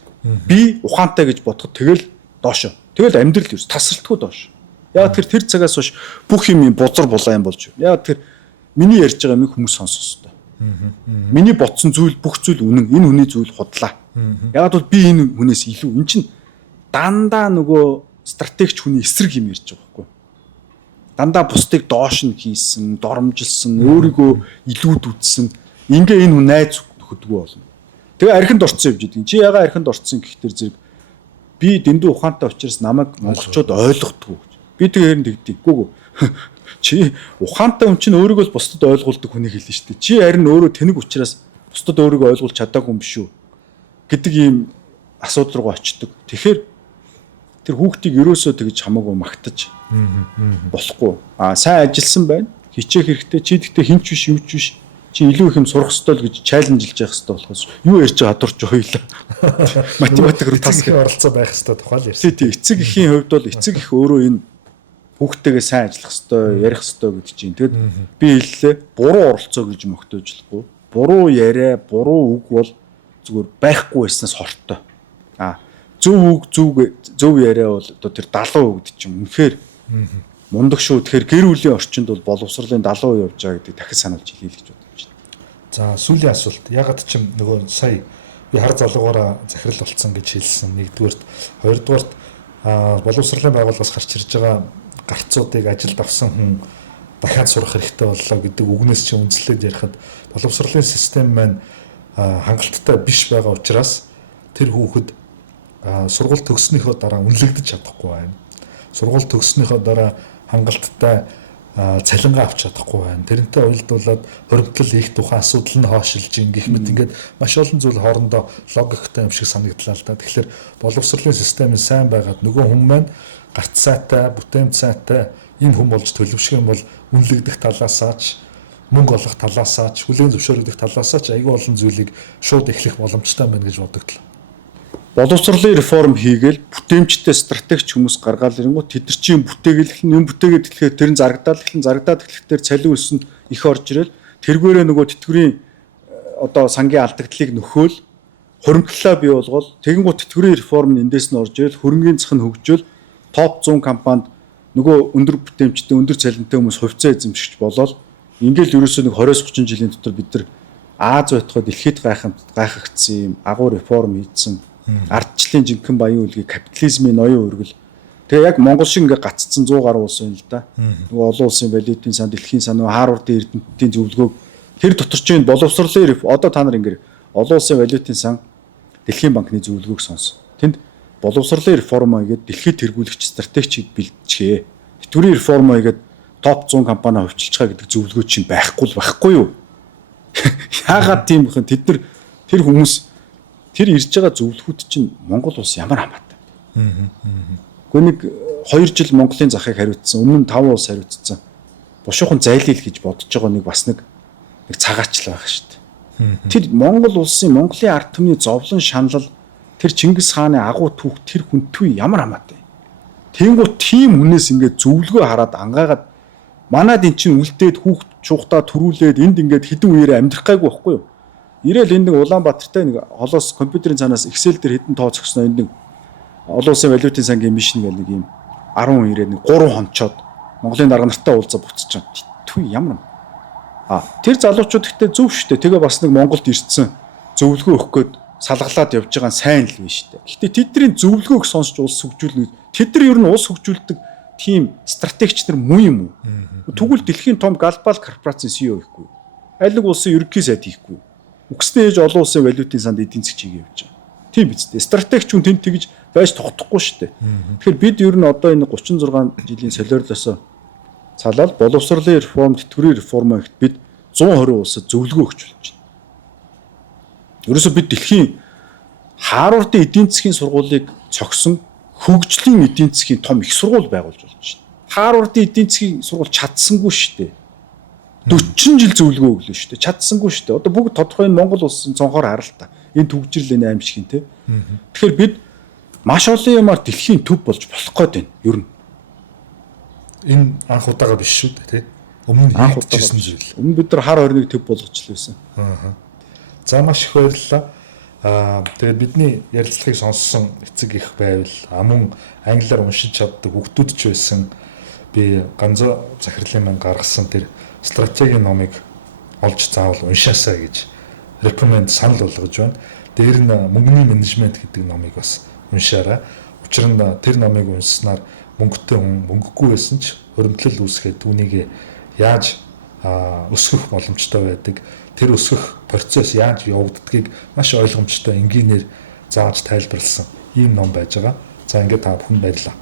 би ухаантай гэж бодоход тэгэл доошо. Тэгэл амьдрал юу тасралтгүй доошо. Яг тэр цагаас хойш бүх юм бузар булаа юм болж байна. Яг тэр миний ярьж байгаа юм хүмүүс сонсох хэрэгтэй. Миний бодсон зүйл бүх зүйл үнэн. Энэ хүний зүйл худлаа. Яг бол би энэ хүнээс илүү эн чинь дандаа нөгөө стратегч хүний эсрэг юм ярьж байгаа байхгүй. Дандаа бусдыг доош нь хийсэн, доромжилсан, өөрийгөө илүүд үзсэн. Ингээ энэ хүн найз хөдгөө болно. Тэгээ архинд орцсон юм жидэг. Чи ягаа архинд орцсон гэхтэр зэрэг би дэндүү ухаантай учраас намайг монголчууд ойлгохгүй. Би тэр нь тэгдэг. Гүг. Чи ухаантай хүн чинь өөрийгөө л бусдад ойлгуулдаг хүнийг хэлнэ шүү дээ. Чи харин өөрөө тэнэг учраас бусдад өөрийгөө ойлгуулж чадаагүй юм биш үү гэдэг ийм асуудал руу очдөг. Тэгэхээр тэр хүүхдийг ерөөсөө тэгж хамаагүй магтаж болохгүй. Сайн ажилласан байна. Хичээх хэрэгтэй. Чи тэгтээ хинч биш, юуч биш. Чи илүү их юм сурах ёстой л гэж чаленжилж явах ёстой болохоос юу ярьж байгаа дурч хоёлаа. Математик руу тас оролцоо байх ёстой тухайл ярьсан. Тий, эцэг эхийн хувьд бол эцэг их өөрөө энэ хүүхдтэйгээ сайн ажиллах ёстой, ярих ёстой гэж чинь. Тэгэд би хэллээ. Буруу оролцоо гэж мөгтөөжлөхгүй. Буруу яриа, буруу үг бол зүгээр байхгүй байснаас хортой. Зөв үг, зөв яриа бол одоо тэр 70% гэдэг чинь үнэхээр мундаг шүү. Тэгэхээр гэр бүлийн орчинд бол боловсролын 70% явж байгаа гэдэг дахин сануулж хэлье гэж бодож байна. За сүүлийн асуулт. Ягаад ч юм нөгөө сая би хар залгаараа захирал болцсон гэж хэлсэн. Нэгдүгээрт, хоёрдугаарт боловсролын байгууллагаас гарч ирж байгаа гарцуудыг ажилд авсан хүн дахиад сурах хэрэгтэй боллоо гэдэг үгнээс чи үндэслээд ярихад боловсролын систем маань хангалттай биш байгаа учраас тэр хүүхэд сургууль төгснөхийн дараа үнэлэгдэж чадахгүй байна. Сургууль төгснөхийн дараа хангалттай цалингаа авч чадахгүй байна. Тэрнтэй уялдуулаад хуримтлал хийх тухайн асуудал нь хоошилж гэх мэт ингээд маш олон зүйл хоорондоо логиктой юм шиг санагдлаа л да. Тэгэхээр боловсролын систем сайн байгаад нөгөө хүн маань гарц сайтай, бүтээмж сайтай энэ хүн болж төлөвшөх юм бол үнэлэгдэх талаасаач, мөнгө олох талаасаач, хүлээн зөвшөөрөгдөх талаасаач аюул олон зүйлийг шууд эхлэх боломжтой байна гэж бодогдлоо. Боловсролын реформ хийгээл бүтээмжтэй стратегч хүмүүс гаргаал ирэнгүүт тэд нар чинь бүтээгээл юм бүтээгээд эхлэхээр тэр нь зарагдаад эхлэхээр цалин өссөн их орж ирэл тэргээрээ нөгөө тэтгэврийн одоо сангийн алдагдлыг нөхөөл хуримтлалаа бий болгоод тэгэнгუთ тэтгэврийн реформ эндээс нь орж ирэл хөрөнгөний зах нь хөгжөөл топ 100 компанид нөгөө өндөр бүтээмжтэй өндөр цалинтай хүмүүс хувьцаа эзэмшигч болоод ингээл ерөөсөө нэг 20-30 жилийн дотор бид нар Аз байтугай дэлхийд гайхагдсан юм агуу реформ хийсэн ардчлалын жинхэнэ баян үлгийг капитализмын ноён өргөл тэгээ яг Монгол шиг ингээ гаццсан 100 гаруй улс байна л да. Нөгөө олон улсын валютын сан дэлхийн сан нөгөө Харвардын эрдэмтдийн зөвлөгөөг тэр доторчийн боловсролын одоо та нар ингээ олон улсын валютын сан Дэлхийн банкны зөвлөгөөг сонс. Тэнд боловсролын реформ хийгээд дэлхийд тэргүүлэгч стратегичийг бэлтжээ. Тэтгэврийн реформ хийгээд топ 100 компани хувьчилж байгаа гэдэг зөвлөгөө чинь байхгүй юу? Яагаад тийм бхэн тэд нар тэр хүмүүс тэр ирж байгаа зөвлөгөөд чинь Монгол улс ямар хамаатай. Гэхдээ нэг 2 жил Монголын захыг хариуцсан, өмнө нь 5 улс хариуцсан. Бушуухан зайлийл гэж бодож байгаа нэг бас нэг цагаачлал байгаа шүү дээ. Тэр Монгол улсын Монголын ард түмний зовлон шаналл тэр Чингис хааны агуу түүх тэр хүнтүү ямар хамаатай. Тэнгуут тийм хүнээс ингээд зөвлөгөө хараад ангаагаад манад эн чинь үлдээд хүүхд чухтаа төрүүлээд энд ингээд хідэн үеэрээ амьдрах гайгүй байхгүй юу? Ирээл энд нэг Улаанбаатартай нэг холоос компьютерийн цаанаас Excel дээр хідэн тоо зогсноо энд нэг олон улсын валютын сангийн мишн гэл нэг юм 10 хүн ирээд нэг 3 хончоод Монголын дарга нартай уулзаа буцаж чад. Түй ямар. Тэр залуучууд ихтэй зөв шттэ. Тэгээ бас нэг Монголд ирсэн зөвлөгөө өгөх гээд салгалаад явж байгаа нь сайн л биш шттэ. Гэхдээ тэдний зөвлөгөөг сонсч улс хөгжүүлнэ. Тэд нар ер нь улс хөгжүүлдэг тийм стратегч нар муу юм уу? Тэгвэл дэлхийн том глобал корпорацийн CEO хийхгүй. Аль нэг улсын ерөнхий сайд хийхгүй. Үгстэй ээж олон улсын валютын санд эдийн засгийг явуулж байгаа. Тийм биз дээ. Стратегч хүн тэнд тэгж байж тогтохгүй шүү дээ. Тэгэхээр бид ер нь одоо энэ 36 жилийн солиорлосоо цалаад боловсролын реформ, тэтгэврийн реформ гэхэд бид 120 улсад зөвлөгөө өгч болж байна. Ерөөсөө бид дэлхийн Харвардын эдийн засгийн сургуулийг цогсон хөгжлийн эдийн засгийн том их сургууль байгуулж болж байна. Харвардын эдийн засгийн сургууль чадсангүй шүү дээ. 40 жил зөвлөгөө өглөө шүү дээ. Чадсангүй шүү дээ. Одоо бүгд тодорхой энэ Монгол улсын цонхоор харалтаа. Энэ төгжрлийн аимшиг юм те. Тэгэхээр бид маш олон юмар дэлхийн төв болж болох гээд байна. Ер нь энэ анх удаага биш шүү дээ тий. Өмнө нь хийгдчихсэн зүйл. Өмнө бид нар хар хорныг төв болгож л байсан. За маш их баярлалаа. Тэгээд бидний ярилцлагыг сонссон эцэг их байвал мөн англиар уншиж чаддаг хүүхдүүд ч байсан би Ганзо Захирлын маань гаргасан тэр стратегийн номыг олж заавал уншаасаа гэж рекоменд санал болгож байна. Дээр нь мөнгөний менежмент гэдэг номыг бас уншаарай. Учир нь тэр номыг уншсанаар мөнгөтэй хүн мөнгөгүй байсан ч хуримтлал үүсгээд түүнийг яаж өсгөх боломжтой байдаг, тэр өсгөх процесс яаж явагддгийг маш ойлгомжтой энгийнээр зааж тайлбарласан ийм ном байж байгаа. За ингээд та бүхэнд баярлалаа.